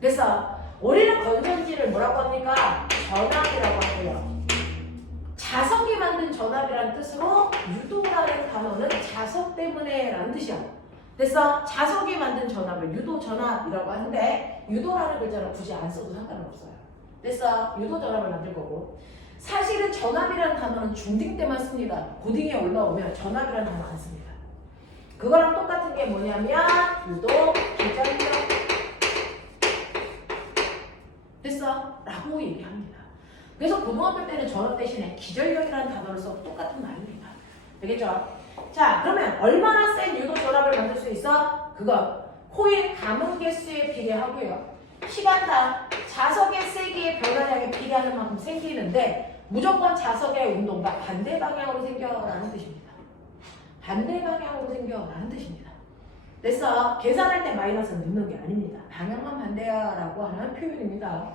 그래서 우리는 건전지를 뭐라고 합니까? 전압이라고 하고요. 자석이 만든 전압이라는 뜻으로 유도라는 단어는 자석 때문에 라는 뜻이야. 그래서 자석이 만든 전압을 유도 전압이라고 하는데 유도라는 글자는 굳이 안 써도 상관은 없어요. 그래서 유도 전압을 만들 거고, 사실은 전압이라는 단어는 중딩 때만 씁니다. 고딩에 올라오면 전압이라는 단어 안 씁니다. 그거랑 똑같은 게 뭐냐면 유도, 기전력 됐어? 라고 얘기합니다. 그래서 고등학교 때는 전압 대신에 기전력이라는 단어를 써도 똑같은 말입니다. 되겠죠? 자, 그러면 얼마나 센 유도 전압을 만들 수 있어? 그거 코일 감은 개수에 비례하고요. 시간당 자석의 세기의 변화량에 비례하는 만큼 생기는데 무조건 자석의 운동과 반대 방향으로 생겨라는 뜻입니다. 반대 방향으로 생겨라는 뜻입니다. 됐어. 계산할 때 마이너스는 넣는 게 아닙니다. 방향만 반대야라고 하는 표현입니다.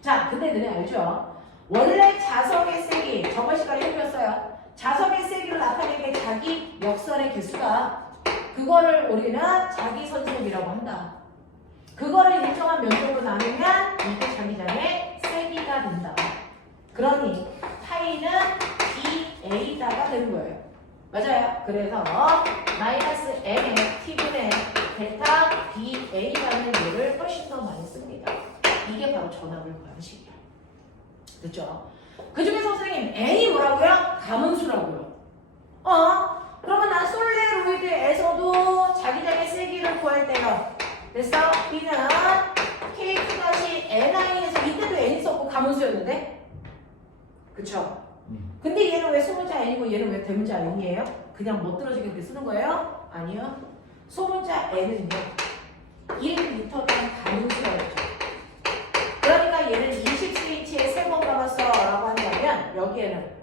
자, 근데 너네 알죠? 원래 자석의 세기, 저번 시간에 해드렸어요. 자석의 세기를 나타내는 게 자기 역선의 개수가, 그거를 우리는 자기 선속이라고 한다. 그거를 일정한 면적으로 나누면 이게 자기장의 세기가 된다. 그러니 파이는 BA다가 되는 거예요. 맞아요. 그래서 마이너스 M의 T분의 델타 BA라는 얘를 훨씬 더 많이 씁니다. 이게 바로 전압을 구하는 식이야. 됐죠? 그 중에서 선생님 N이 뭐라고요? 가문수라고요. 그러면 난 솔레로이드에서도 자기장의 세기를 구할 때요. 됐어? B는 K2-NI에서 이때도 N이 썼고 가문수였는데? 그쵸? 근데 얘는 왜 소문자 N이고 얘는 왜 대문자 N이에요? 그냥 멋들어지게 그렇게 쓰는 거예요? 아니요. 소문자 N은요 1m당 가문수였죠. 그러니까 얘를 20스위치에 3번 감았어 라고 한다면 여기에는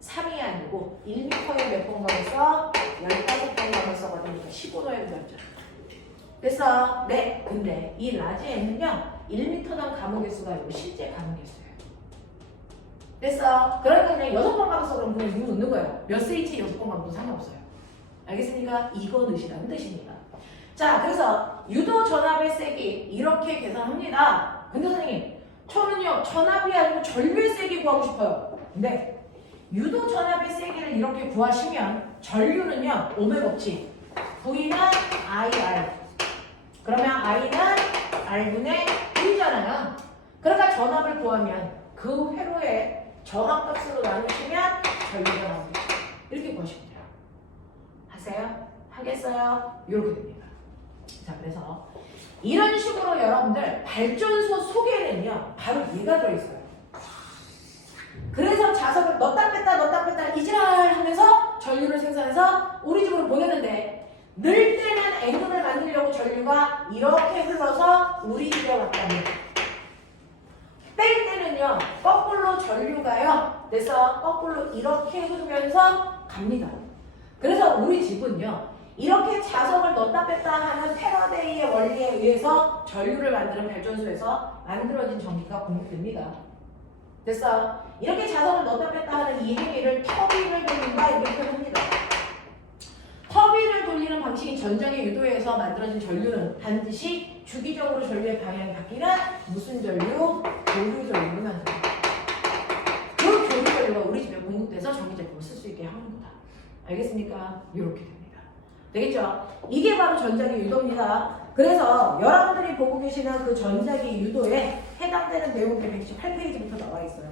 3이 아니고 1m에 몇 번 감았어? 15번 감았어가 되니까 15도에 들었죠. 됐어? 네. 근데 이 라지 N은요 1m당 감은 개수가 아니고 실제 감은 개수예요. 됐어? 그러니까 그냥 6번 감았어 그럼 그냥 6 넣는 거예요. 몇 스위치에 6번 감아도 상관없어요. 알겠습니까? 이거 넣으시라는 뜻입니다. 자, 그래서 유도 전압의 세기 이렇게 계산합니다. 근데 선생님, 저는요 전압이 아니고 전류의 세기 구하고 싶어요. 근데 유도 전압의 세기를 이렇게 구하시면 전류는요 오메 법칙, V는 IR, 그러면 I는 R분의 1이잖아요. 그러니까 전압을 구하면 그 회로의 전압값으로 나누시면 전류가 나옵니다. 이렇게 구하시면 돼요. 하세요? 하겠어요? 이렇게 됩니다. 자, 그래서 이런 식으로 여러분들 발전소 속에는요 바로 얘가 들어있어요. 그래서 자석을 넣었다 뺐다 이지랄 하면서 전류를 생산해서 우리 집으로 보내는데, 넣을 때는 N분을 만들려고 전류가 이렇게 흘러서 우리 집에 왔다면, 뺄 때는요 거꾸로 전류가요 그래서 거꾸로 이렇게 흐르면서 갑니다. 그래서 우리 집은요 이렇게 자석을 넣었다 뺐다 하는 패러데이의 원리에 의해서 전류를 만드는 발전소에서 만들어진 전기가 공급됩니다. 됐어? 이렇게 자석을 넣었다 뺐다 하는 이 행위를 터빈을 돌린다 이렇게 표현합니다. 터빈을 돌리는 방식이 전장의 유도에서 만들어진 전류는 반드시 주기적으로 전류의 방향이 바뀌는 무슨 전류? 교류 전류를 만듭니다. 그 교류 전류가 우리 집에 공급돼서 전기 제품을 쓸 수 있게 하는 거다. 알겠습니까? 이렇게 됩니다. 되겠죠? 이게 바로 전자기 유도입니다. 그래서 여러분들이 보고 계시는 그 전자기 유도에 해당되는 내용들이 118페이지부터 나와 있어요.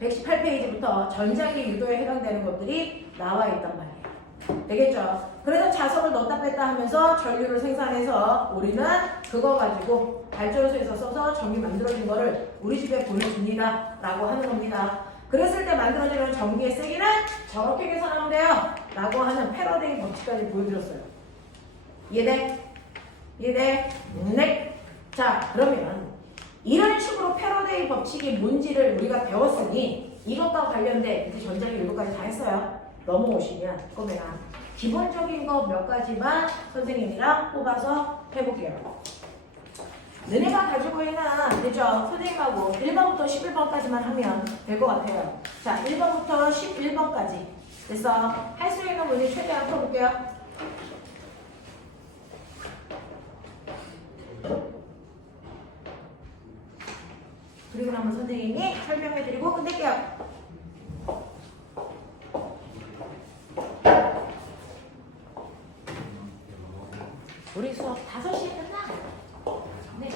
118페이지부터 전자기 유도에 해당되는 것들이 나와 있단 말이에요. 되겠죠? 그래서 자석을 넣었다 뺐다 하면서 전류를 생산해서 우리는 그거 가지고 발전소에서 써서 전기 만들어진 거를 우리 집에 보내줍니다 라고 하는 겁니다. 그랬을 때 만들어지는 전기의 세기는 저렇게 계산하면 돼요 라고 하는 패러데이 법칙까지 보여드렸어요. 이해돼? 이해돼? 네. 자, 그러면 이런 식으로 패러데이 법칙이 뭔지를 우리가 배웠으니 이것과 관련된 이제 전자기 유도까지 다 했어요. 넘어오시면 그러면 기본적인 거 몇 가지만 선생님이랑 뽑아서 해볼게요. 너네가 가지고 있는 그죠? 선생님하고 1번부터 11번까지만 하면 될 것 같아요. 자, 1번부터 11번까지 됐어? 할 수 있는 문제 최대한 풀어볼게요. 그리고 나면 선생님이 설명해드리고 끝낼게요. 우리 수업 5시에 끝나. 네.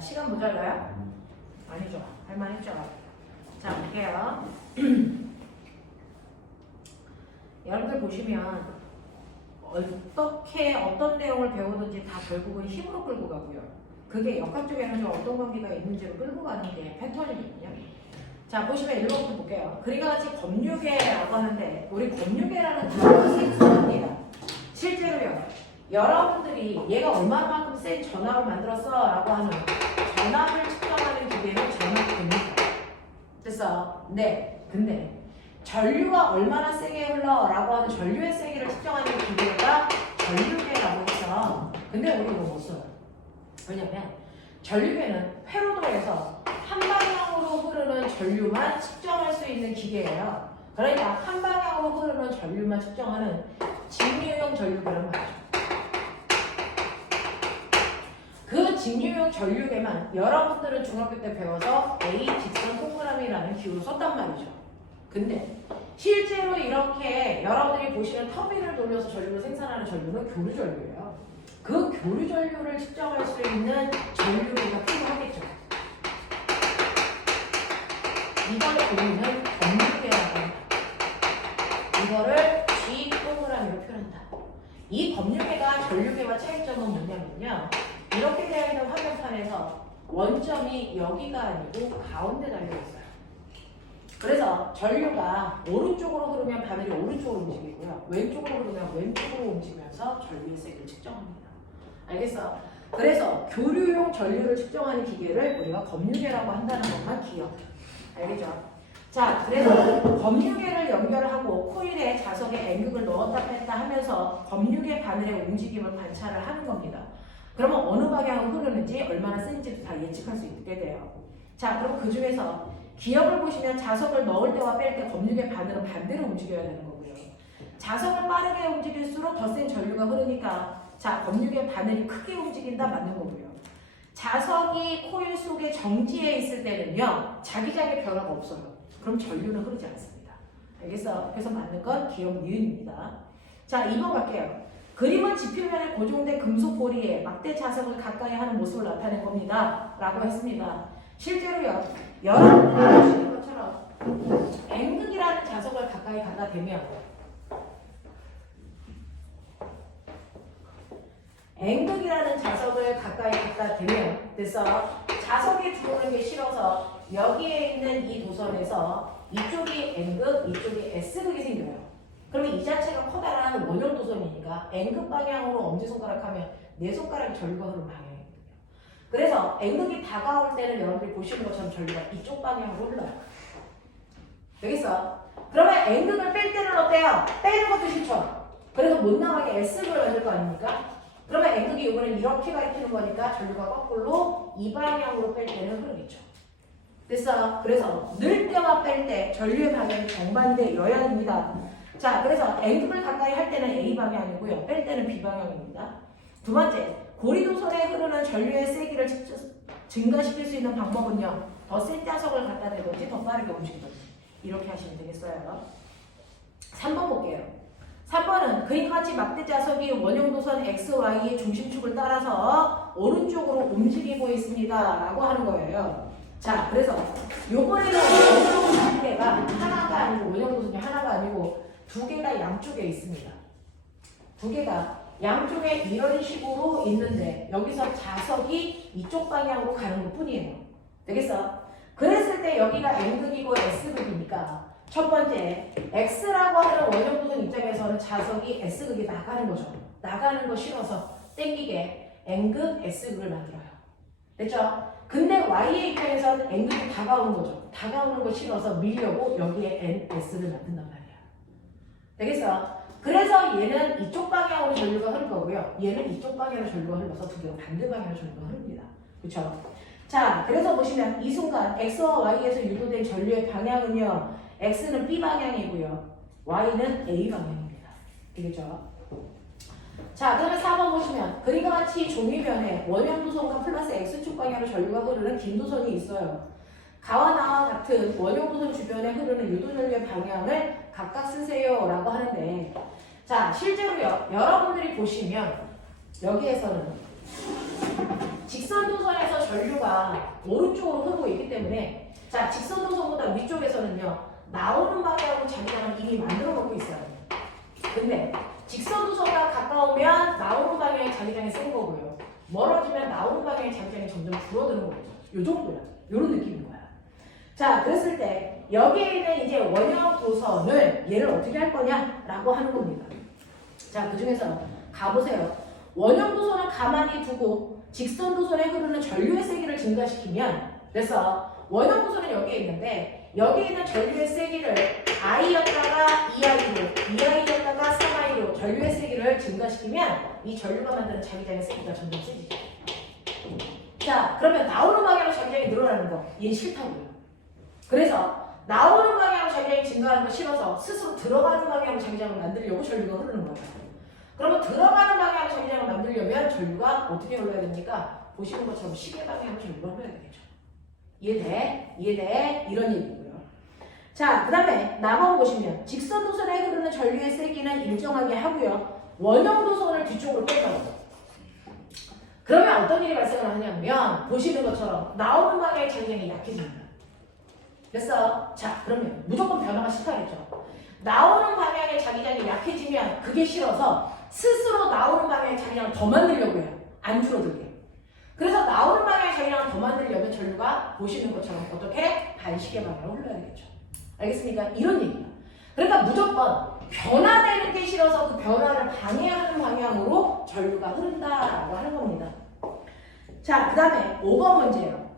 시간 모자라요? 아니죠. 할만했죠. 자, 볼게요. 여러분들 보시면 어떤 내용을 배우든지 다 결국은 힘으로 끌고 가고요. 그게 역학적에는 어떤 관계가 있는지를 끌고 가는 게 패턴이거든요. 자, 보시면 1번부터 볼게요. 그리고 같이 검유계라고 하는데 우리 검유계라는 단어가 생소합니다. 실제로요. 여러분들이 얘가 얼마만큼 센 전압을 만들었어 라고 하는 전압을 측정하는 기계는 전압입니다. 됐어? 네. 근데 전류가 얼마나 세게 흘러 라고 하는 전류의 세기를 측정하는 기계가 전류계라고 했어. 근데 우리 이거 못 써요. 왜냐면 전류계는 회로도에서 한 방향으로 흐르는 전류만 측정할 수 있는 기계예요. 그러니까 한 방향으로 흐르는 전류만 측정하는 직류형 전류계란 말이죠. 그 직류형 전류계만 여러분들은 중학교 때 배워서 A 직선 동그라미라는 기호로 썼단 말이죠. 근데 실제로 이렇게 여러분들이 보시는 터빈을 돌려서 전류를 생산하는 전류는 교류 전류예요. 그 교류 전류를 측정할 수 있는 전류계가 필요하겠죠. 이걸 우리는 검유계라고 합니다. 이거를 G 동그라미로 표현한다. 이 검유계가 전류계와 차이점은 뭐냐면요. 이렇게 되어 있는 화면판에서 원점이 여기가 아니고 가운데 달려 있어요. 그래서 전류가 오른쪽으로 흐르면 바늘이 오른쪽으로 움직이고요. 왼쪽으로 흐르면 왼쪽으로 움직이면서 전류의 세기를 측정합니다. 알겠어? 그래서 교류용 전류를 측정하는 기계를 우리가 검유계라고 한다는 것만 기억. 알겠죠? 자, 그래서 검유계를 연결하고 코일에 자석에 N극을 넣었다 뺐다 하면서 검유계 바늘의 움직임을 관찰을 하는 겁니다. 그러면 어느 방향으로 흐르는지 얼마나 센지도 다 예측할 수 있게 돼요. 자, 그럼 그 중에서 기억을 보시면 자석을 넣을 때와 뺄 때 검유계 바늘은 반대로 움직여야 되는 거고요. 자석을 빠르게 움직일수록 더 센 전류가 흐르니까 자, 검유계 바늘이 크게 움직인다 맞는 거고요. 자석이 코일 속에 정지해 있을 때는요. 자기장의 변화가 없어요. 그럼 전류는 흐르지 않습니다. 알겠어? 그래서 맞는 건 기억 니은입니다. 자, 2번 갈게요. 그림은 지표면에 고정된 금속 고리에 막대 자석을 가까이 하는 모습을 나타낸 겁니다. 라고 했습니다. 실제로요. 여러분들이 보시는 것처럼 N극이라는 자석을 가까이 갖다 대면 N극이라는 자석을 가까이 갖다 대면 됐어. 자석이 들어오는 게 싫어서 여기에 있는 이 도선에서 이쪽이 N극, 이쪽이 S극이 생겨요. 그러면 이 자체가 커다란 원형 도선이니까 N극 방향으로 엄지손가락 하면 네 손가락이 전류가 흐르는 방향이거든요. 그래서 N극이 다가올 때는 여러분들이 보시는 것처럼 전류가 이쪽 방향으로 흘러요. 되겠어? 그러면 N극을 뺄 때는 어때요? 빼는 것도 싫죠? 그래서 못 나가게 S극을 만들 거 아닙니까? 그러면 N극이 이번엔 이렇게 가리키는 거니까 전류가 거꾸로 이 방향으로 뺄 때는 흐르겠죠. 됐어? 그래서 넣을 때와 뺄 때 전류의 방향이 정반대여야 합니다. 자, 그래서 N극을 가까이 할 때는 A 방향이고요. 뺄 때는 B 방향입니다. 두 번째, 고리도선에 흐르는 전류의 세기를 증가시킬 수 있는 방법은요. 더 센 자석을 갖다 대든지 더 빠르게 움직이든지 이렇게 하시면 되겠어요. 3번 볼게요. 3번은 그림과 같이 막대 자석이 원형도선 XY의 중심축을 따라서 오른쪽으로 움직이고 있습니다. 라고 하는 거예요. 자, 그래서 요번에는 원형 개가 하나가 아니고 원형도선이 하나가 아니고 두 개가 양쪽에 있습니다. 두 개가 양쪽에 이런 식으로 있는데 여기서 자석이 이쪽 방향으로 가는 것 뿐이에요. 되겠어? 그랬을 때 여기가 N극이고 S극이니까 첫 번째, X라고 하는 원형도선 입장에서는 자석이 S극이 나가는 거죠. 나가는 거 싫어서 땡기게 N극, S극을 만들어요. 됐죠? 근데 Y의 입장에서는 N극이 다가오는 거죠. 다가오는 거 싫어서 밀려고 여기에 N, S를 만든단 말이야. 되겠어? 그래서 얘는 이쪽 방향으로 전류가 흐를 거고요. 얘는 이쪽 방향으로 전류가 흘러서 두 개가 반대 방향으로 전류가 흐릅니다. 그렇죠? 자, 그래서 보시면 이 순간 X와 Y에서 유도된 전류의 방향은요. X는 B 방향이고요. Y는 A 방향입니다. 되겠죠? 자, 그러면 4번 보시면 그림과 같이 종이면에 원형도선과 플러스 X축 방향으로 전류가 흐르는 긴 도선이 있어요. 가와 나와 같은 원형도선 주변에 흐르는 유도전류의 방향을 각각 쓰세요 라고 하는데 자, 실제로요. 여러분들이 보시면 여기에서는 직선 도선에서 전류가 오른쪽으로 흐르고 있기 때문에 자, 직선 도선보다 위쪽에서는요. 나오는 방향으로 자기장을 이미 만들어 놓고 있어요. 근데 직선 도선과 가까우면 나오는 방향의 자기장이 센 거고요. 멀어지면 나오는 방향의 자기장이 점점 줄어드는 거죠. 요 정도야. 요런 느낌인 거야. 자, 그랬을 때 여기에 있는 이제 원형 도선을 얘를 어떻게 할 거냐라고 하는 겁니다. 자, 그 중에서 가보세요. 원형 도선을 가만히 두고 직선 도선에 흐르는 전류의 세기를 증가시키면 그래서 원형 도선은 여기에 있는데 여기에 있는 전류의 세기를 I였다가 2I로 2I였다가 3I로 전류의 세기를 증가시키면 이 전류가 만드는 자기장의 세기가 점점 세지죠. 자, 그러면 나오는 방향으로 자기장이 늘어나는 거 얘는 싫다고요. 그래서 나오는 방향으로 자기장이 증가하는 거 싫어서 스스로 들어가는 방향으로 자기장을 만들려고 전류가 흐르는 거예요. 그러면 들어가는 방향으로 자기장을 만들려면 전류가 어떻게 흘러야 됩니까? 보시는 것처럼 시계 방향으로 전류가 흘러야 되겠죠. 이해돼? 이해돼? 이런 얘기고요. 자, 그 다음에 나만 보시면 직선 도선에 흐르는 전류의 세기는 일정하게 하고요. 원형 도선을 뒤쪽으로 빼요. 그러면 어떤 일이 발생을 하냐면 보시는 것처럼 나오는 방향의 자기장이 약해집니다. 됐어? 자, 그러면 무조건 변화가 싫다겠죠. 나오는 방향의 자기장이 약해지면 그게 싫어서 스스로 나오는 방향의 자기장을 더 만들려고 해요. 안 줄어들게. 그래서 나오는 방향의 자기장을 더 만들려면 전류가 보시는 것처럼 어떻게? 반시계 방향으로 흘러야 되겠죠. 알겠습니까? 이런 얘기야. 그러니까 무조건 변화되는 게 싫어서 그 변화를 방해하는 방향으로 전류가 흐른다라고 하는 겁니다. 자, 그 다음에 5번 문제예요.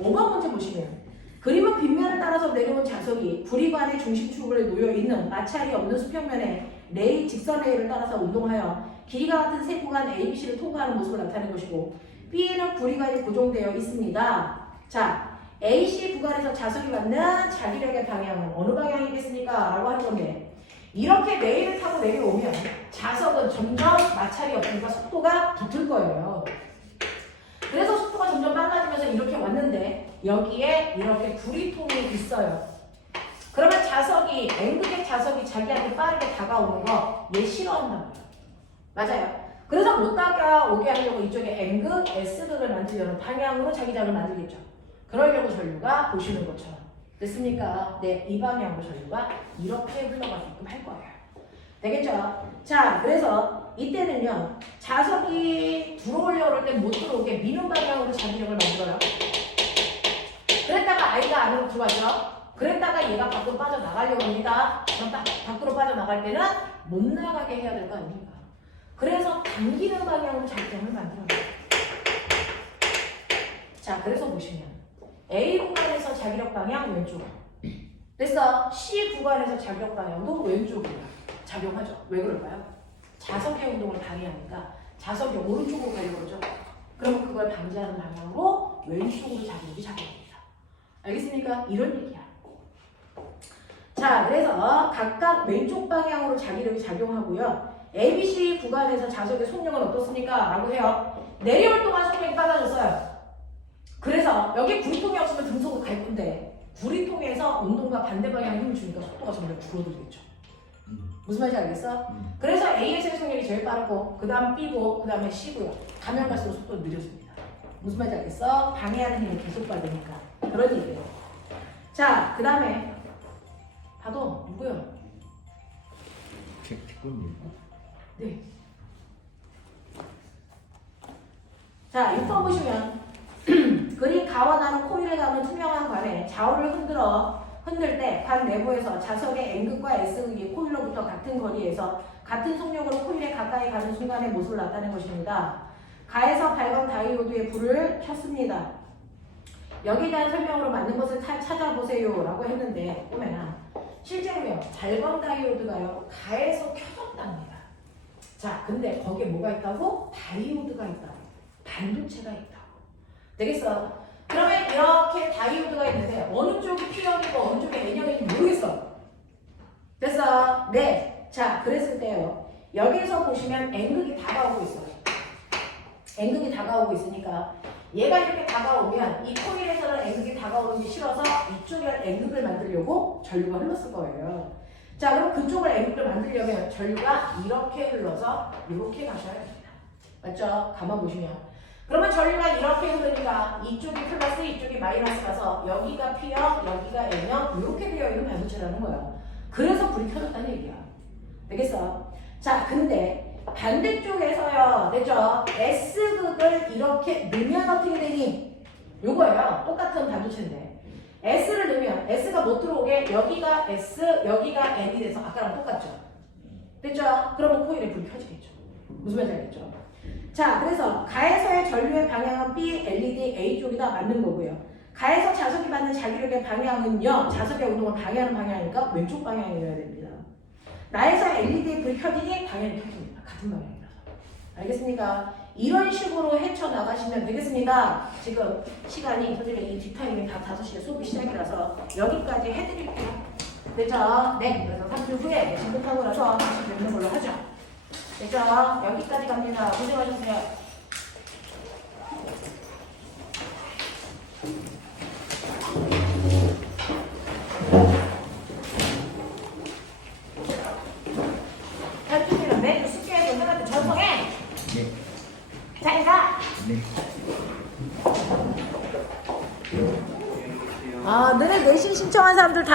5번 문제 보시면 그림은 빗면을 따라서 내려온 자석이 구리관의 중심축에 놓여있는 마찰이 없는 수평면에 레일, 직선 레일을 따라서 운동하여 길이가 같은 세 구간 ABC를 통과하는 모습을 나타낸 것이고 B에는 구리관이 고정되어 있습니다. 자, AC 구간에서 자석이 받는 자기력의 방향은 어느 방향이겠습니까? 라고 하는 건데 이렇게 레일을 타고 내려오면 자석은 점점 마찰이 없으니까 속도가 붙을 거예요. 그래서 속도가 점점 빨라지면서 이렇게 왔는데 여기에 이렇게 구리통이 있어요. 그러면 자석이, N극의 자석이 자기한테 빠르게 다가오는 거 얘 싫어한다고요. 맞아요. 그래서 못 다가오게 하려고 이쪽에 N극, S극을 만들려는 방향으로 자기장을 만들겠죠. 그러려고 전류가 보시는 것처럼. 됐습니까? 네, 이 방향으로 전류가 이렇게 흘러가게끔 할 거예요. 되겠죠? 자, 그래서 이때는요, 자석이 들어오려고 할 때 못 들어오게 미는 방향으로 자기력을 만들어요. 그랬다가 I가 안으로 들어가죠. 그랬다가 얘가 밖으로 빠져나가려고 합니다. 그럼 딱 밖으로 빠져나갈 때는 못 나가게 해야 될 거 아닙니까? 그래서 당기는 방향으로 자기력을 만들어요. 자, 그래서 보시면 A 구간에서 자기력 방향 왼쪽. 그래서 C 구간에서 자기력 방향도 왼쪽이에요. 작용하죠. 왜 그럴까요? 자석의 운동을 방해하니까 자석이 오른쪽으로 가려고 그러죠. 그러면 그걸 방지하는 방향으로 왼쪽으로 자기력이 작용합니다. 알겠습니까? 이런 얘기야. 자, 그래서 각각 왼쪽 방향으로 자기력이 작용하고요. ABC 구간에서 자석의 속력은 어떻습니까? 라고 해요. 내려올 동안 속력이 빨라졌어요. 그래서 여기 구리통이 없으면 등속으로 갈 건데 구리통에서 운동과 반대 방향에 힘을 주니까 속도가 점점 줄어들겠죠. 무슨 말인지 알겠어? 그래서 A의 속력이 제일 빠르고 그 다음 B고 그 다음에 C고요. 가면 갈수록 속도가 느려집니다. 무슨 말인지 알겠어? 방해하는 힘이 계속 받으니까 그런 얘기예요. 자, 그 다음에 봐도 누구요? 태권입니다. 네. 자, 6번 보시면 그림 가와 나는 코일에 가는 투명한 관에 좌우를 흔들 때 관 내부에서 자석의 N극과 S극이 코일로부터 같은 거리에서 같은 속력으로 코일에 가까이 가는 순간의 모습을 나타낸 것입니다. 가에서 발광 다이오드의 불을 켰습니다. 여기에 대한 설명으로 맞는 것을 찾아보세요 라고 했는데 보면은 실제로요 발광 다이오드가요 가에서 켜졌답니다. 자, 근데 거기에 뭐가 있다고? 다이오드가 있다고. 반도체가 있다고. 되겠어? 그러면 이렇게 다이오드가 있는데 어느 쪽이 P형이고 어느 쪽이 N형인지 모르겠어. 됐어? 네. 자, 그랬을 때요. 여기서 보시면 N극이 다가오고 있어요. N극이 다가오고 있으니까 얘가 이렇게 다가오면 이 코일에서는 N극이 다가오는 게 싫어서 이쪽에 N극을 만들려고 전류가 흘렀을 거예요. 자, 그럼 그쪽을 N극을 만들려면 전류가 이렇게 흘러서 이렇게 가셔야 됩니다. 맞죠? 가만 보시면. 그러면 전류가 이렇게 흐르니까 이쪽이 플러스 이쪽이 마이너스라서 여기가 P형 여기가 N형 이렇게 되어 있는 반도체라는 거예요. 그래서 불이 켜졌다는 얘기야. 되겠어? 자 근데 반대쪽에서요. 됐죠? S극을 이렇게 넣으면 어떻게 되니? 요거예요. 똑같은 반도체인데 S를 넣으면 S가 못 들어오게 여기가 S 여기가 N이 돼서 아까랑 똑같죠? 됐죠? 그러면 코일에 불이 켜지겠죠. 무슨 말인지 알겠죠? 자, 그래서 가에서의 전류의 방향은 B, LED, A 쪽이다 맞는 거고요. 가에서 자석이 받는 자기력의 방향은요. 자석의 운동을 방해하는 방향이니까 왼쪽 방향이어야 됩니다. 나에서 LED에 불이 켜지니 당연히 켜집니다. 같은 방향이라서. 알겠습니까? 이런 식으로 헤쳐나가시면 되겠습니다. 지금 시간이 선생님이 이 뒷타임이 다 5시에 수업이 시작이라서 여기까지 해드릴게요. 됐죠? 네. 그래서 3주 후에 진급하고 나서 다시 뵙는 걸로 하죠. 됐죠? 여기까지 갑니다. 고생하셨어요. 한준이는 숙제해서 형한테 전송해. 네. 잘 가. 네. 아, 너네 내신 신청한 사람들 다